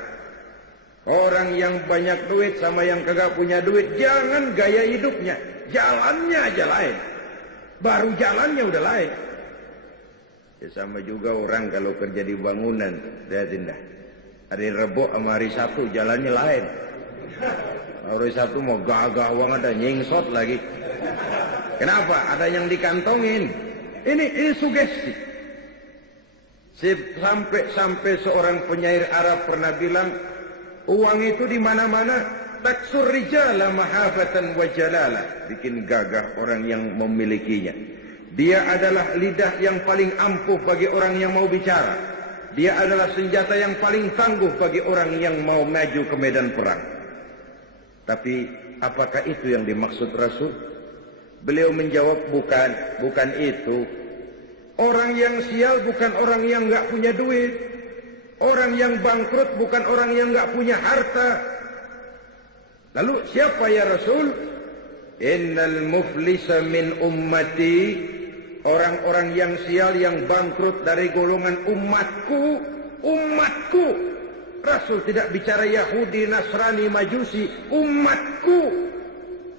Orang yang banyak duit sama yang kagak punya duit, jangan gaya hidupnya, jalannya aja lain. Baru jalannya udah lain. Ya sama juga orang kalau kerja di bangunan, lihatin dah. Hari Rebo sama hari Sabtu jalannya lain. Hari Sabtu mau gagah uang ada nyingsot lagi. Kenapa? Ada yang dikantongin. Ini sugesti. Sampai seorang penyair Arab pernah bilang, Uang itu di mana-mana. Taksur rijala mahabatan wa jalalah. Bikin gagah orang yang memilikinya. Dia adalah lidah yang paling ampuh bagi orang yang mau bicara. Dia adalah senjata yang paling tangguh bagi orang yang mau maju ke medan perang. Tapi apakah itu yang dimaksud Rasul? Beliau menjawab, bukan itu. Orang yang sial bukan orang yang enggak punya duit. Orang yang bangkrut bukan orang yang enggak punya harta. Lalu siapa ya Rasul? Innal muflisa min ummati. Orang-orang yang sial, yang bangkrut dari golongan umatku. Umatku. Rasul tidak bicara Yahudi, Nasrani, Majusi. Umatku.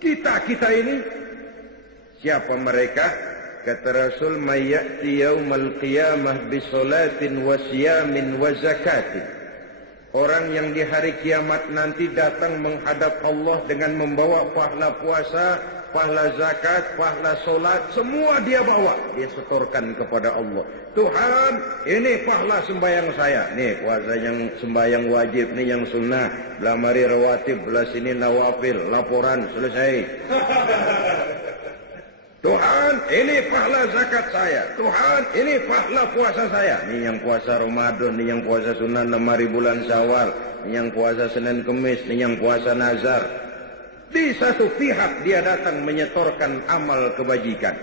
Kita ini. Siapa mereka? Kata Rasul, mayyati yaumal qiyamah bisolatin wa siyamin wa zakatin. Orang yang di hari kiamat nanti datang menghadap Allah dengan membawa pahala puasa, pahala zakat, pahala solat, semua dia bawa. Dia setorkan kepada Allah. Tuhan, ini pahala sembahyang saya. Nih puasa yang sembahyang wajib, nih yang sunnah. Belah mari rawatib, belah sini nawafil, laporan, selesai. Tuhan, ini pahala zakat saya. Tuhan, ini pahala puasa saya. Ini yang puasa Ramadan, ini yang puasa sunnah 6 hari bulan Syawal, ini yang puasa Senin Kemis, ini yang puasa Nazar. Di satu pihak dia datang menyetorkan amal kebajikan.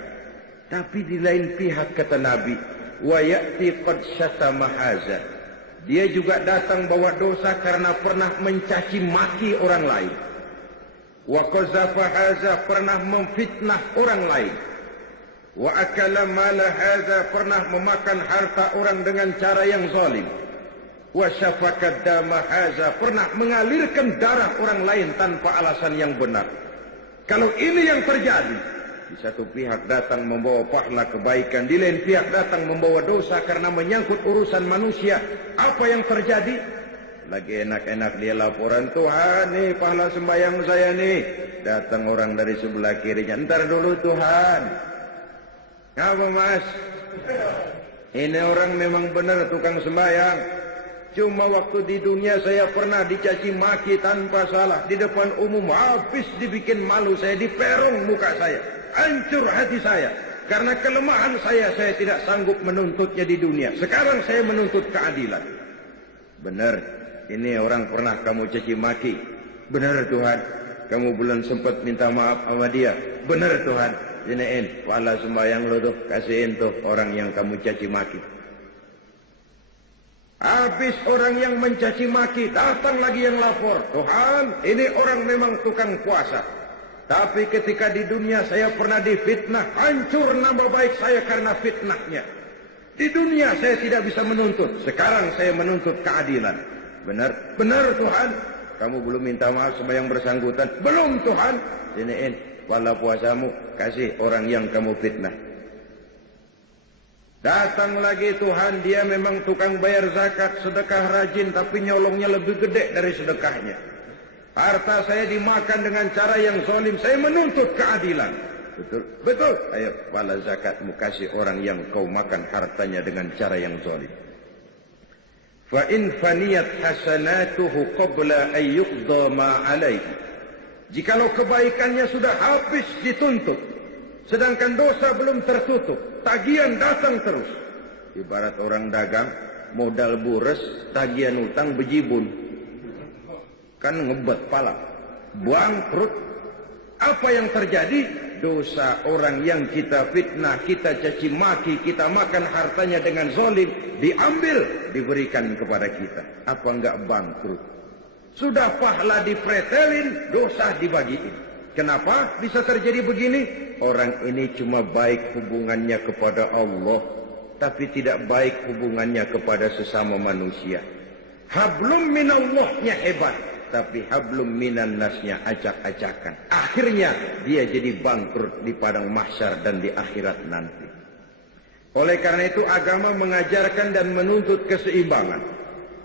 Tapi di lain pihak kata Nabi, wa ya'ti qad syatama haza. Dia juga datang bawa dosa karena pernah mencaci maki orang lain. Wa qazafa haza, pernah memfitnah orang lain. Wa akala mala haza, pernah memakan harta orang dengan cara yang zalim. Wa syafaka dama haza, pernah mengalirkan darah orang lain tanpa alasan yang benar. Kalau ini yang terjadi, di satu pihak datang membawa pahala kebaikan, di lain pihak datang membawa dosa karena menyangkut urusan manusia, apa yang terjadi? Lagi enak-enak dia laporan, Tuhan nih pahala sembahyang saya nih. Datang orang dari sebelah kirinya, ntar dulu Tuhan. Apa mas? Ini orang memang benar tukang sembahyang. Cuma waktu di dunia saya pernah dicaci maki tanpa salah. Di depan umum habis dibikin malu saya, diperong muka saya. Hancur hati saya. Karena kelemahan saya tidak sanggup menuntutnya di dunia. Sekarang saya menuntut keadilan. Benar. Ini orang pernah kamu caci maki. Benar Tuhan. Kamu belum sempat minta maaf sama dia. Benar Tuhan. Jiniin pahala sembahyang lo tuh. Kasihin tuh orang yang kamu caci maki. Habis orang yang mencaci maki, datang lagi yang lapor. Tuhan, ini orang memang tukang puasa. Tapi ketika di dunia saya pernah difitnah. Hancur nama baik saya karena fitnahnya. Di dunia saya tidak bisa menuntut. Sekarang saya menuntut keadilan. Benar, benar Tuhan. Kamu belum minta maaf sama yang bersangkutan. Belum Tuhan. Siniin pahala puasamu, kasih orang yang kamu fitnah. Datang lagi Tuhan, dia memang tukang bayar zakat, sedekah rajin, tapi nyolongnya lebih gede dari sedekahnya. Harta saya dimakan dengan cara yang zalim, saya menuntut keadilan. Betul, betul. Ayo pahala zakatmu kasih orang yang kau makan hartanya dengan cara yang zalim. Fa in faniyat hasanatuhu qabla an yuqda ma alaihi. Jikalau kebaikannya sudah habis dituntut, sedangkan dosa belum tertutup, tagihan datang terus. Ibarat orang dagang, modal bures, tagihan utang bejibun. Kan ngebet pala. Bangkrut. Apa yang terjadi? Dosa orang yang kita fitnah, kita caci maki, kita makan hartanya dengan zalim, diambil, diberikan kepada kita. Apa enggak bangkrut? Sudah pahala dipretelin, dosa dibagiin. Kenapa bisa terjadi begini? Orang ini cuma baik hubungannya kepada Allah, tapi tidak baik hubungannya kepada sesama manusia. Hablum minallahnya hebat, tapi hablum minan nasnya acak-acakan. Akhirnya dia jadi bangkrut di padang mahsyar dan di akhirat nanti. Oleh karena itu agama mengajarkan dan menuntut keseimbangan.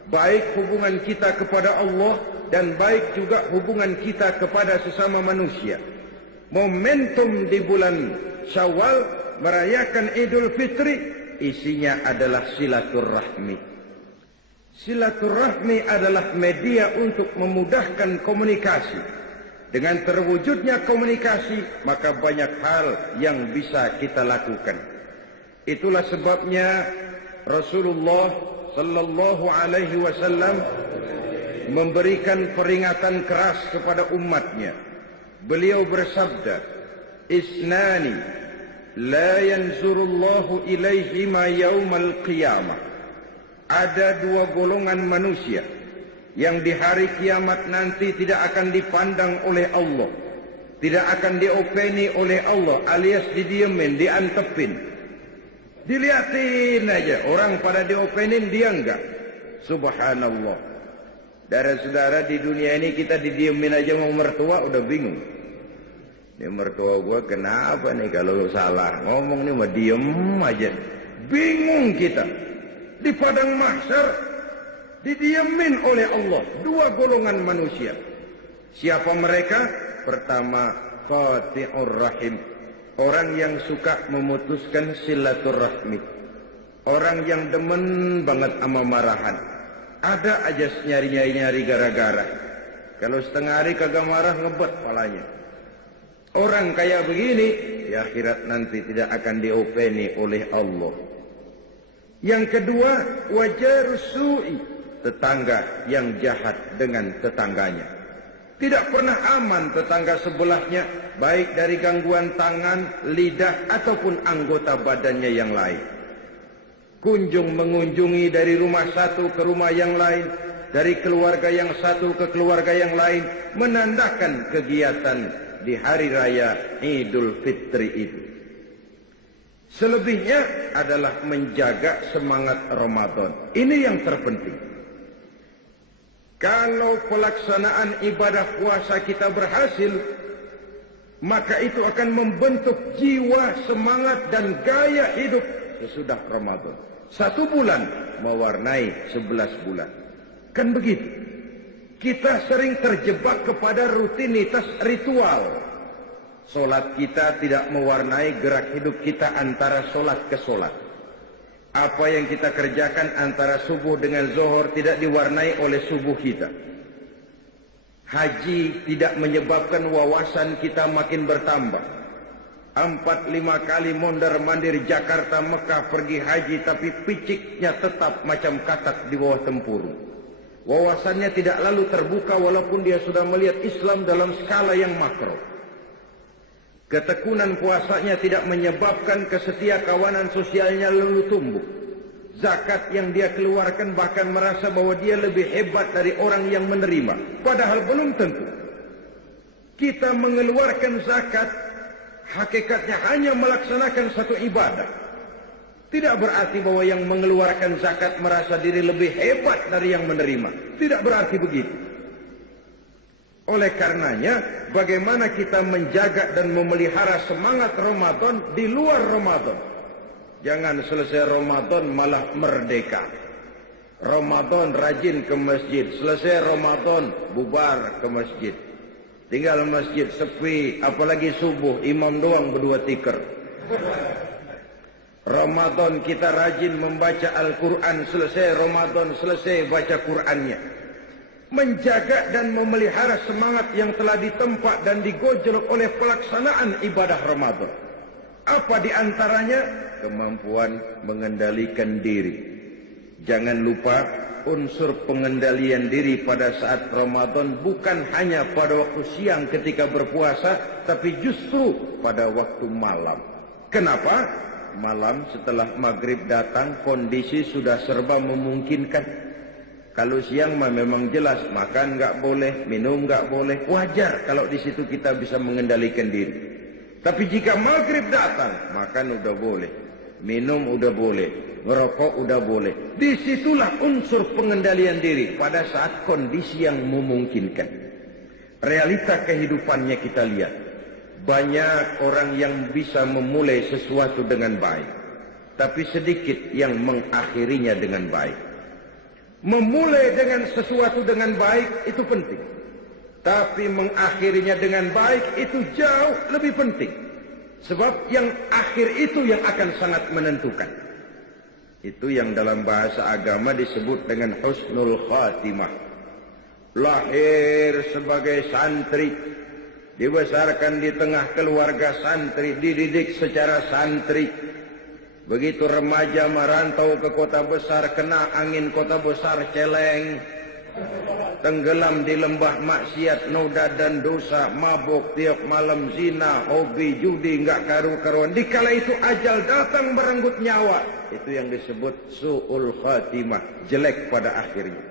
Baik hubungan kita kepada Allah dan baik juga hubungan kita kepada sesama manusia. Momentum di bulan Syawal merayakan Idul Fitri isinya adalah silaturahmi. Silaturahmi adalah media untuk memudahkan komunikasi. Dengan terwujudnya komunikasi, maka banyak hal yang bisa kita lakukan. Itulah sebabnya Rasulullah sallallahu alaihi wasallam memberikan peringatan keras kepada umatnya. Beliau bersabda, "Isnani la yanzurullahu ilaihima yaumal qiyamah." Ada dua golongan manusia yang di hari kiamat nanti tidak akan dipandang oleh Allah, tidak akan diopeni oleh Allah, alias didiemin, diantepin, dilihatin aja. Orang pada diopenin, dia enggak. Subhanallah. Saudara-saudara, di dunia ini kita didiemin aja mau mertua udah bingung. Ini mertua gua kenapa nih kalau salah ngomong nih mah diem aja. Bingung kita. Di padang mahsyar didiemin oleh Allah dua golongan manusia. Siapa mereka? Pertama, qati'ur rahim, orang yang suka memutuskan silaturahmi, orang yang demen banget sama marahan. Ada aja nyari-nyari gara-gara. Kalau setengah hari kagak marah, ngebet palanya. Orang kayak begini di akhirat nanti tidak akan diopeni oleh Allah. Yang kedua, wajarus su'i, tetangga yang jahat dengan tetangganya. Tidak pernah aman tetangga sebelahnya, baik dari gangguan tangan, lidah, ataupun anggota badannya yang lain. Kunjung mengunjungi dari rumah satu ke rumah yang lain, dari keluarga yang satu ke keluarga yang lain, menandakan kegiatan di hari raya Idul Fitri itu. Selebihnya adalah menjaga semangat Ramadan. Ini yang terpenting. Kalau pelaksanaan ibadah puasa kita berhasil, maka itu akan membentuk jiwa, semangat, dan gaya hidup sesudah Ramadan. 1 bulan mewarnai 11 bulan. Kan begitu. Kita sering terjebak kepada rutinitas ritual. Solat kita tidak mewarnai gerak hidup kita antara solat ke solat. Apa yang kita kerjakan antara subuh dengan zuhur tidak diwarnai oleh subuh kita. Haji tidak menyebabkan wawasan kita makin bertambah. 4-5 kali mondar-mandir Jakarta Mekah pergi haji, tapi piciknya tetap macam katak di bawah tempurung. Wawasannya tidak lalu terbuka walaupun dia sudah melihat Islam dalam skala yang makro. Ketekunan puasanya tidak menyebabkan kesetiakawanan sosialnya lalu tumbuh. Zakat yang dia keluarkan bahkan merasa bahwa dia lebih hebat dari orang yang menerima. Padahal belum tentu. Kita mengeluarkan zakat, hakikatnya hanya melaksanakan satu ibadah. Tidak berarti bahwa yang mengeluarkan zakat merasa diri lebih hebat dari yang menerima. Tidak berarti begitu. Oleh karenanya, bagaimana kita menjaga dan memelihara semangat Ramadan di luar Ramadan. Jangan selesai Ramadan malah merdeka. Ramadan rajin ke masjid, selesai Ramadan bubar ke masjid. Tinggal masjid sepi, apalagi subuh, imam doang berdua tikar. Ramadan kita rajin membaca Al-Quran, selesai Ramadan, selesai baca Qurannya. Menjaga dan memelihara semangat yang telah ditempa dan digojlok oleh pelaksanaan ibadah Ramadan. Apa di antaranya? Kemampuan mengendalikan diri. Jangan lupa unsur pengendalian diri pada saat Ramadan bukan hanya pada waktu siang ketika berpuasa, tapi justru pada waktu malam. Kenapa? Malam setelah maghrib datang kondisi sudah serba memungkinkan. Kalau siang mah memang jelas makan nggak boleh, minum nggak boleh. Wajar kalau di situ kita bisa mengendalikan diri. Tapi jika maghrib datang, makan udah boleh, minum udah boleh, ngerokok udah boleh. Disitulah unsur pengendalian diri pada saat kondisi yang memungkinkan. Realita kehidupannya kita lihat. Banyak orang yang bisa memulai sesuatu dengan baik, tapi sedikit yang mengakhirinya dengan baik. Memulai dengan sesuatu dengan baik itu penting, tapi mengakhirinya dengan baik itu jauh lebih penting. Sebab yang akhir itu yang akan sangat menentukan. Itu yang dalam bahasa agama disebut dengan husnul khatimah. Lahir sebagai santri, dibesarkan di tengah keluarga santri, dididik secara santri. Begitu remaja merantau ke kota besar, kena angin kota besar celeng, tenggelam di lembah maksiat, noda dan dosa, mabuk tiap malam, zina, hobi, judi, enggak karu-karuan. Dikala itu ajal datang merenggut nyawa. Itu yang disebut su'ul khatimah, jelek pada akhirnya.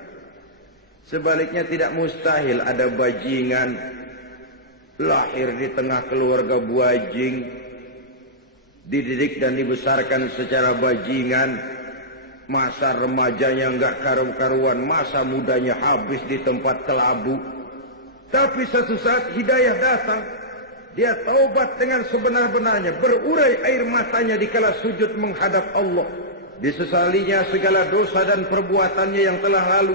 Sebaliknya tidak mustahil ada bajingan lahir di tengah keluarga buajing, dididik dan dibesarkan secara bajingan, masa remajanya enggak karu-karuan, masa mudanya habis di tempat kelabu. Tapi satu saat hidayah datang, dia taubat dengan sebenar-benarnya, berurai air matanya dikala sujud menghadap Allah. Disesalinya segala dosa dan perbuatannya yang telah lalu.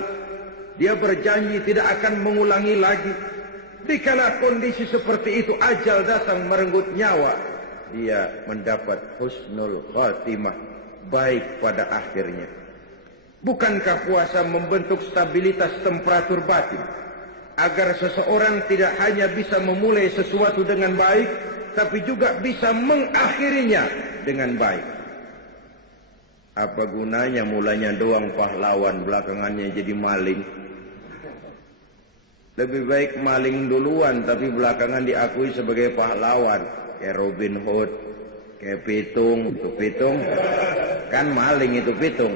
Dia berjanji tidak akan mengulangi lagi. Dikala kondisi seperti itu, ajal datang merenggut nyawa, dia mendapat husnul khatimah, baik pada akhirnya. Bukankah puasa membentuk stabilitas temperatur batin, agar seseorang tidak hanya bisa memulai sesuatu dengan baik, tapi juga bisa mengakhirinya dengan baik? Apa gunanya mulanya doang pahlawan, belakangannya jadi maling? Lebih baik maling duluan tapi belakangan diakui sebagai pahlawan. Kayak Robin Hood, kayak Pitung. Itu Pitung kan maling, itu Pitung.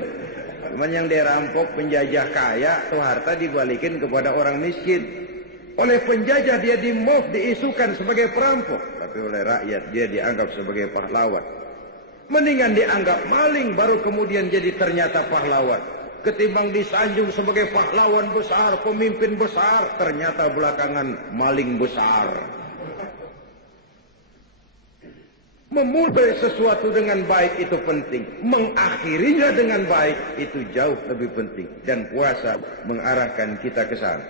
Cuman yang dia rampok penjajah kaya, tuh harta dibalikin kepada orang miskin. Oleh penjajah dia diisukan sebagai perampok, tapi oleh rakyat dia dianggap sebagai pahlawan. Mendingan dianggap maling baru kemudian jadi ternyata pahlawan, ketimbang disanjung sebagai pahlawan besar, pemimpin besar, ternyata belakangan maling besar. Memulai sesuatu dengan baik itu penting, mengakhirinya dengan baik itu jauh lebih penting, dan puasa mengarahkan kita ke sana.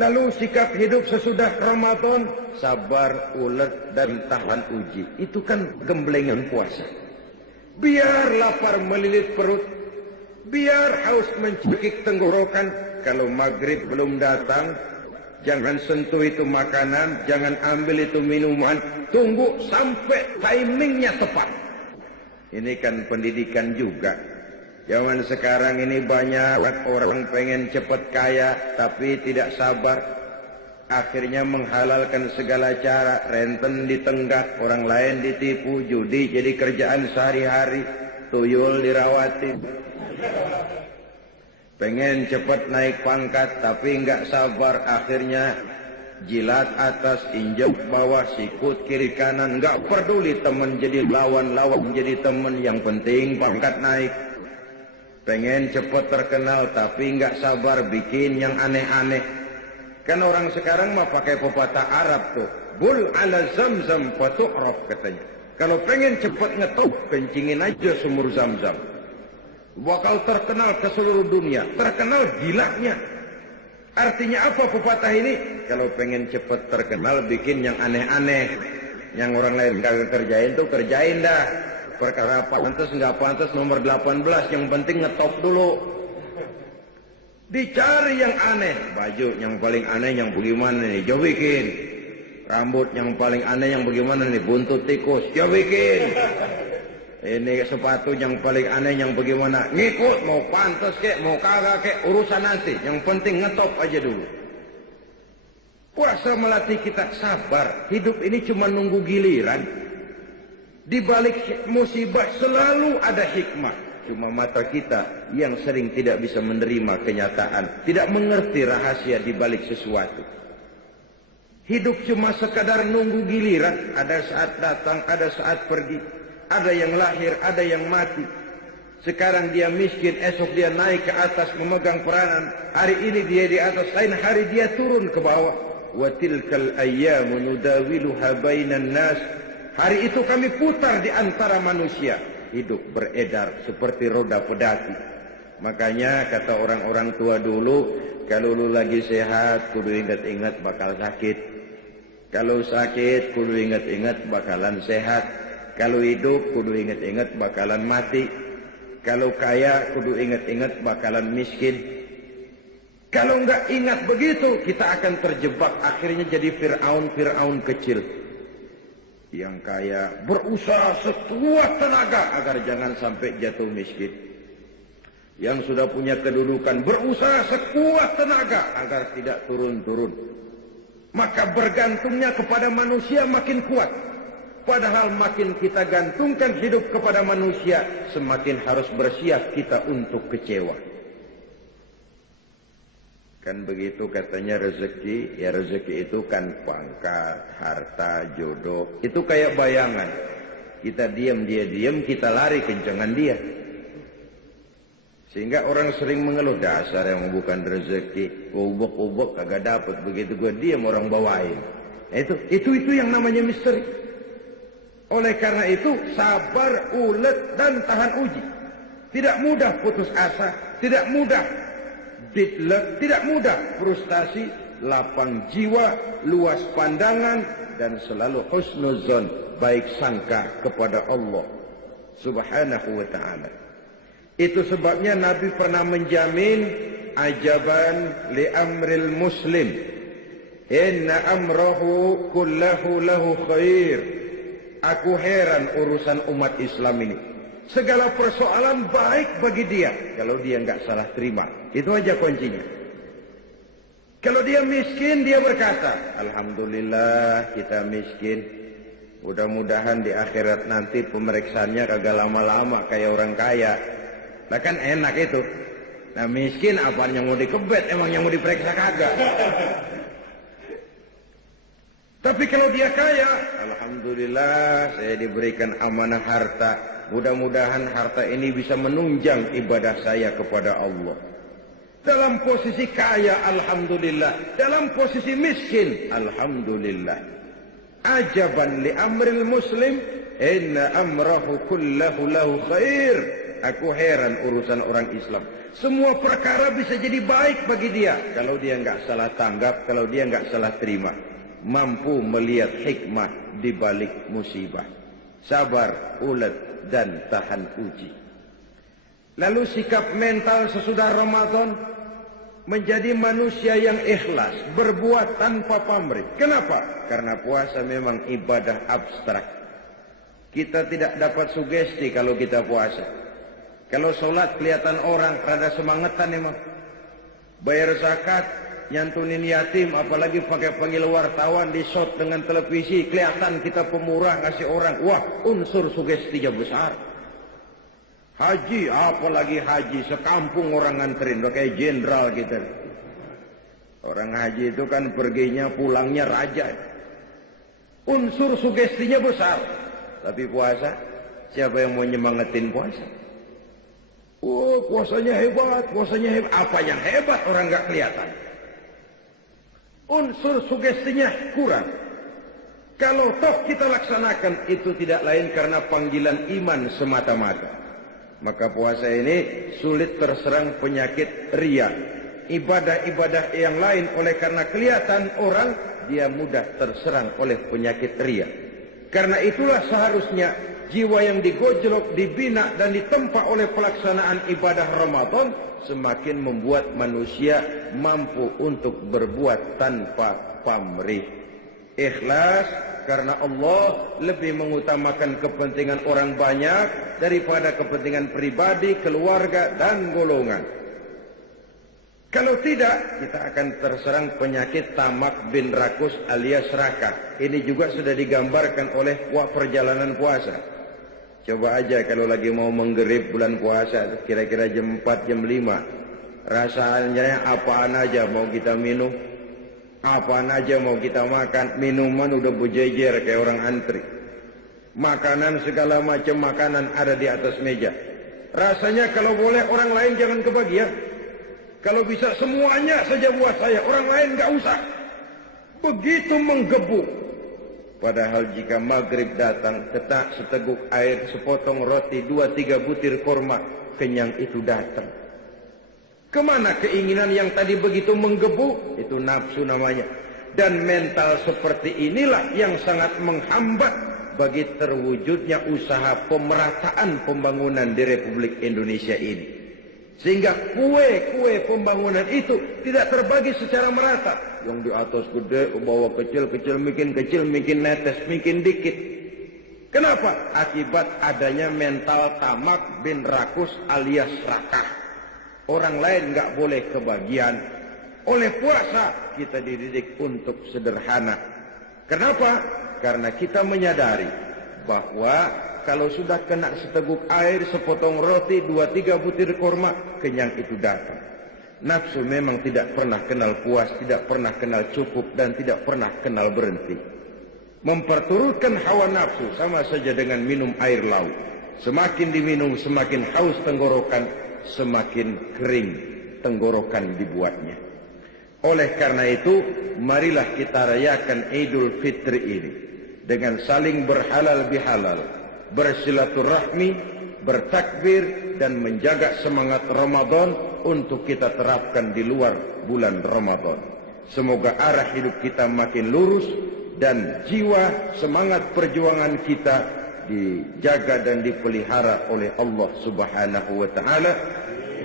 Lalu sikap hidup sesudah Ramadan, sabar, ulet, dan tahan uji. Itu kan gemblengan puasa. Biar lapar melilit perut, biar haus mencekik tenggorokan. Kalau maghrib belum datang, jangan sentuh itu makanan, jangan ambil itu minuman. Tunggu sampai timingnya tepat. Ini kan pendidikan juga. Zaman sekarang ini banyak orang pengen cepat kaya, tapi tidak sabar. Akhirnya menghalalkan segala cara, renten ditenggak, orang lain ditipu, judi jadi kerjaan sehari-hari, tuyul dirawatin. Pengen cepat naik pangkat, tapi enggak sabar, akhirnya jilat atas, injek bawah, sikut kiri kanan, enggak peduli teman jadi lawan, lawan jadi teman, yang penting pangkat naik. Pengen cepat terkenal, tapi enggak sabar bikin yang aneh-aneh. Kan orang sekarang mah pakai pepatah Arab tuh, bul ala zamzam fatu'raf katanya. Kalau pengen cepat ngetop, kencingin aja sumur Zamzam. Bakal terkenal ke seluruh dunia, terkenal gilanya. Artinya apa pepatah ini? Kalau pengen cepat terkenal, bikin yang aneh-aneh, yang orang lain kagak kerjain tuh kerjain dah. Perkara pantas nggak pantas nomor 18, yang penting ngetop dulu. Dicari yang aneh, baju yang paling aneh yang bagaimana nih, jauh bikin. Rambut yang paling aneh yang bagaimana nih, buntut tikus, jauh bikin. Ini sepatu yang paling aneh yang bagaimana, ngikut, mau pantas kek, mau kagak kek, urusan nanti. Yang penting ngetop aja dulu. Puasa melatih kita sabar. Hidup ini cuma nunggu giliran. Di balik musibah selalu ada hikmah. Cuma mata kita yang sering tidak bisa menerima kenyataan, tidak mengerti rahasia di balik sesuatu. Hidup cuma sekadar nunggu giliran. Ada saat datang, ada saat pergi. Ada yang lahir, ada yang mati. Sekarang dia miskin, esok dia naik ke atas memegang peranan. Hari ini dia di atas, lain hari dia turun ke bawah. Wa tilkal ayyamu nudawiluha bainan nas. Hari itu kami putar di antara manusia. Hidup beredar seperti roda pedati. Makanya kata orang-orang tua dulu, kalau lu lagi sehat, kudu ingat-ingat bakal sakit. Kalau sakit, kudu ingat-ingat bakalan sehat. Kalau hidup, kudu ingat-ingat bakalan mati. Kalau kaya kudu ingat-ingat bakalan miskin. Kalau nggak ingat begitu, kita akan terjebak akhirnya jadi Fir'aun kecil. Yang kaya berusaha sekuat tenaga agar jangan sampai jatuh miskin. Yang sudah punya kedudukan berusaha sekuat tenaga agar tidak turun-turun. Maka bergantungnya kepada manusia makin kuat. Padahal makin kita gantungkan hidup kepada manusia, semakin harus bersiap kita untuk kecewa. Kan begitu katanya rezeki, ya rezeki itu kan pangkat, harta, jodoh. Itu kayak bayangan. Kita diam, dia diam, kita lari kencengan dia. Sehingga orang sering mengeluh, dasar yang bukan rezeki, ubek-ubek kagak dapat, begitu gue diam orang bawain. Itu yang namanya misteri. Oleh karena itu, sabar, ulet, dan tahan uji. Tidak mudah putus asa, tidak mudah tidak mudah frustasi, lapang jiwa, luas pandangan, dan selalu husnuzon, baik sangka kepada Allah Subhanahu wa ta'ala. Itu sebabnya Nabi pernah menjamin, ajaban li amril muslim, inna amrahu kullahu lahu khair. Aku heran urusan umat Islam ini. Segala persoalan baik bagi dia kalau dia nggak salah terima. Itu aja kuncinya. Kalau dia miskin, dia berkata, alhamdulillah kita miskin. Mudah-mudahan di akhirat nanti pemeriksaannya kagak lama-lama kayak orang kaya. Nah kan enak itu. Nah miskin apaan yang mau dikebet, emang yang mau diperiksa kagak. Tapi kalau dia kaya, alhamdulillah saya diberikan amanah harta. Mudah-mudahan harta ini bisa menunjang ibadah saya kepada Allah. Dalam posisi kaya, alhamdulillah. Dalam posisi miskin, alhamdulillah. Ajaban li amril muslim, inna amrahu kullahu lahu khair. Aku heran urusan orang Islam. Semua perkara bisa jadi baik bagi dia kalau dia nggak salah tanggap, kalau dia nggak salah terima. Mampu melihat hikmah di balik musibah. Sabar, ulet, dan tahan uji. Lalu sikap mental sesudah Ramadan, menjadi manusia yang ikhlas, berbuat tanpa pamrih. Kenapa? Karena puasa memang ibadah abstrak. Kita tidak dapat sugesti kalau kita puasa. Kalau sholat kelihatan orang rada semangetan emang. Bayar zakat, nyantunin yatim, apalagi pakai panggil wartawan, di shot dengan televisi, kelihatan kita pemurah ngasih orang. Wah, unsur sugestinya besar. Haji, apalagi haji, sekampung orang nganterin, udah kayak jenderal gitu. Orang haji itu kan perginya pulangnya raja. Unsur sugestinya besar. Tapi puasa, siapa yang mau nyemangetin puasa? Oh, puasanya hebat, puasanya hebat. Apa yang hebat orang nggak kelihatan. Unsur sugestinya kurang. Kalau toh kita laksanakan, itu tidak lain karena panggilan iman semata-mata. Maka puasa ini sulit terserang penyakit riya. Ibadah-ibadah yang lain oleh karena kelihatan orang, dia mudah terserang oleh penyakit riya. Karena itulah seharusnya jiwa yang digojlok, dibina dan ditempa oleh pelaksanaan ibadah Ramadan semakin membuat manusia mampu untuk berbuat tanpa pamrih. Ikhlas karena Allah lebih mengutamakan kepentingan orang banyak daripada kepentingan pribadi, keluarga, dan golongan. Kalau tidak, kita akan terserang penyakit tamak bin rakus alias serakah. Ini juga sudah digambarkan oleh perjalanan puasa. Coba aja kalau lagi mau menggerib bulan puasa, kira-kira jam 4, jam 5. Rasanya apaan aja mau kita minum, apaan aja mau kita makan. Minuman udah berjejer kayak orang antri. Makanan segala macam makanan ada di atas meja. Rasanya kalau boleh orang lain jangan kebagian. Kalau bisa semuanya saja buat saya, orang lain nggak usah. Begitu menggebu. Padahal jika maghrib datang, tetak seteguk air, sepotong roti, 2-3 butir korma, kenyang itu datang. Kemana keinginan yang tadi begitu menggebu? Itu nafsu namanya. Dan mental seperti inilah yang sangat menghambat bagi terwujudnya usaha pemerataan pembangunan di Republik Indonesia ini. Sehingga kue-kue pembangunan itu tidak terbagi secara merata. Yang di atas gede, bawah kecil, mikin netes, mikin dikit. Kenapa? Akibat adanya mental tamak bin rakus alias rakah. Orang lain nggak boleh kebagian. Oleh puasa kita dididik untuk sederhana. Kenapa? Karena kita menyadari bahwa kalau sudah kena seteguk air, sepotong roti, 2-3 butir kurma, kenyang itu datang. Nafsu memang tidak pernah kenal puas, tidak pernah kenal cukup, dan tidak pernah kenal berhenti. Memperturutkan hawa nafsu sama saja dengan minum air laut. Semakin diminum, semakin haus tenggorokan, semakin kering tenggorokan dibuatnya. Oleh karena itu, marilah kita rayakan Idul Fitri ini dengan saling berhalal bihalal, bersilaturahmi, bertakbir, dan menjaga semangat Ramadan untuk kita terapkan di luar bulan Ramadan. Semoga arah hidup kita makin lurus dan jiwa semangat perjuangan kita dijaga dan dipelihara oleh Allah Subhanahu wa taala,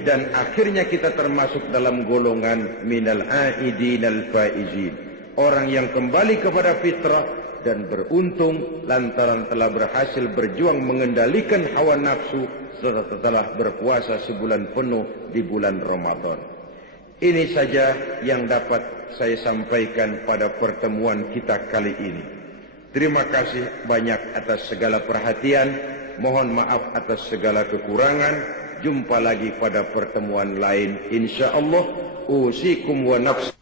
dan akhirnya kita termasuk dalam golongan minal aidin al faizin, orang yang kembali kepada fitrah dan beruntung lantaran telah berhasil berjuang mengendalikan hawa nafsu setelah berpuasa sebulan penuh di bulan Ramadan. Ini saja yang dapat saya sampaikan pada pertemuan kita kali ini. Terima kasih banyak atas segala perhatian. Mohon maaf atas segala kekurangan. Jumpa lagi pada pertemuan lain, insyaallah. Usikum wa nafsi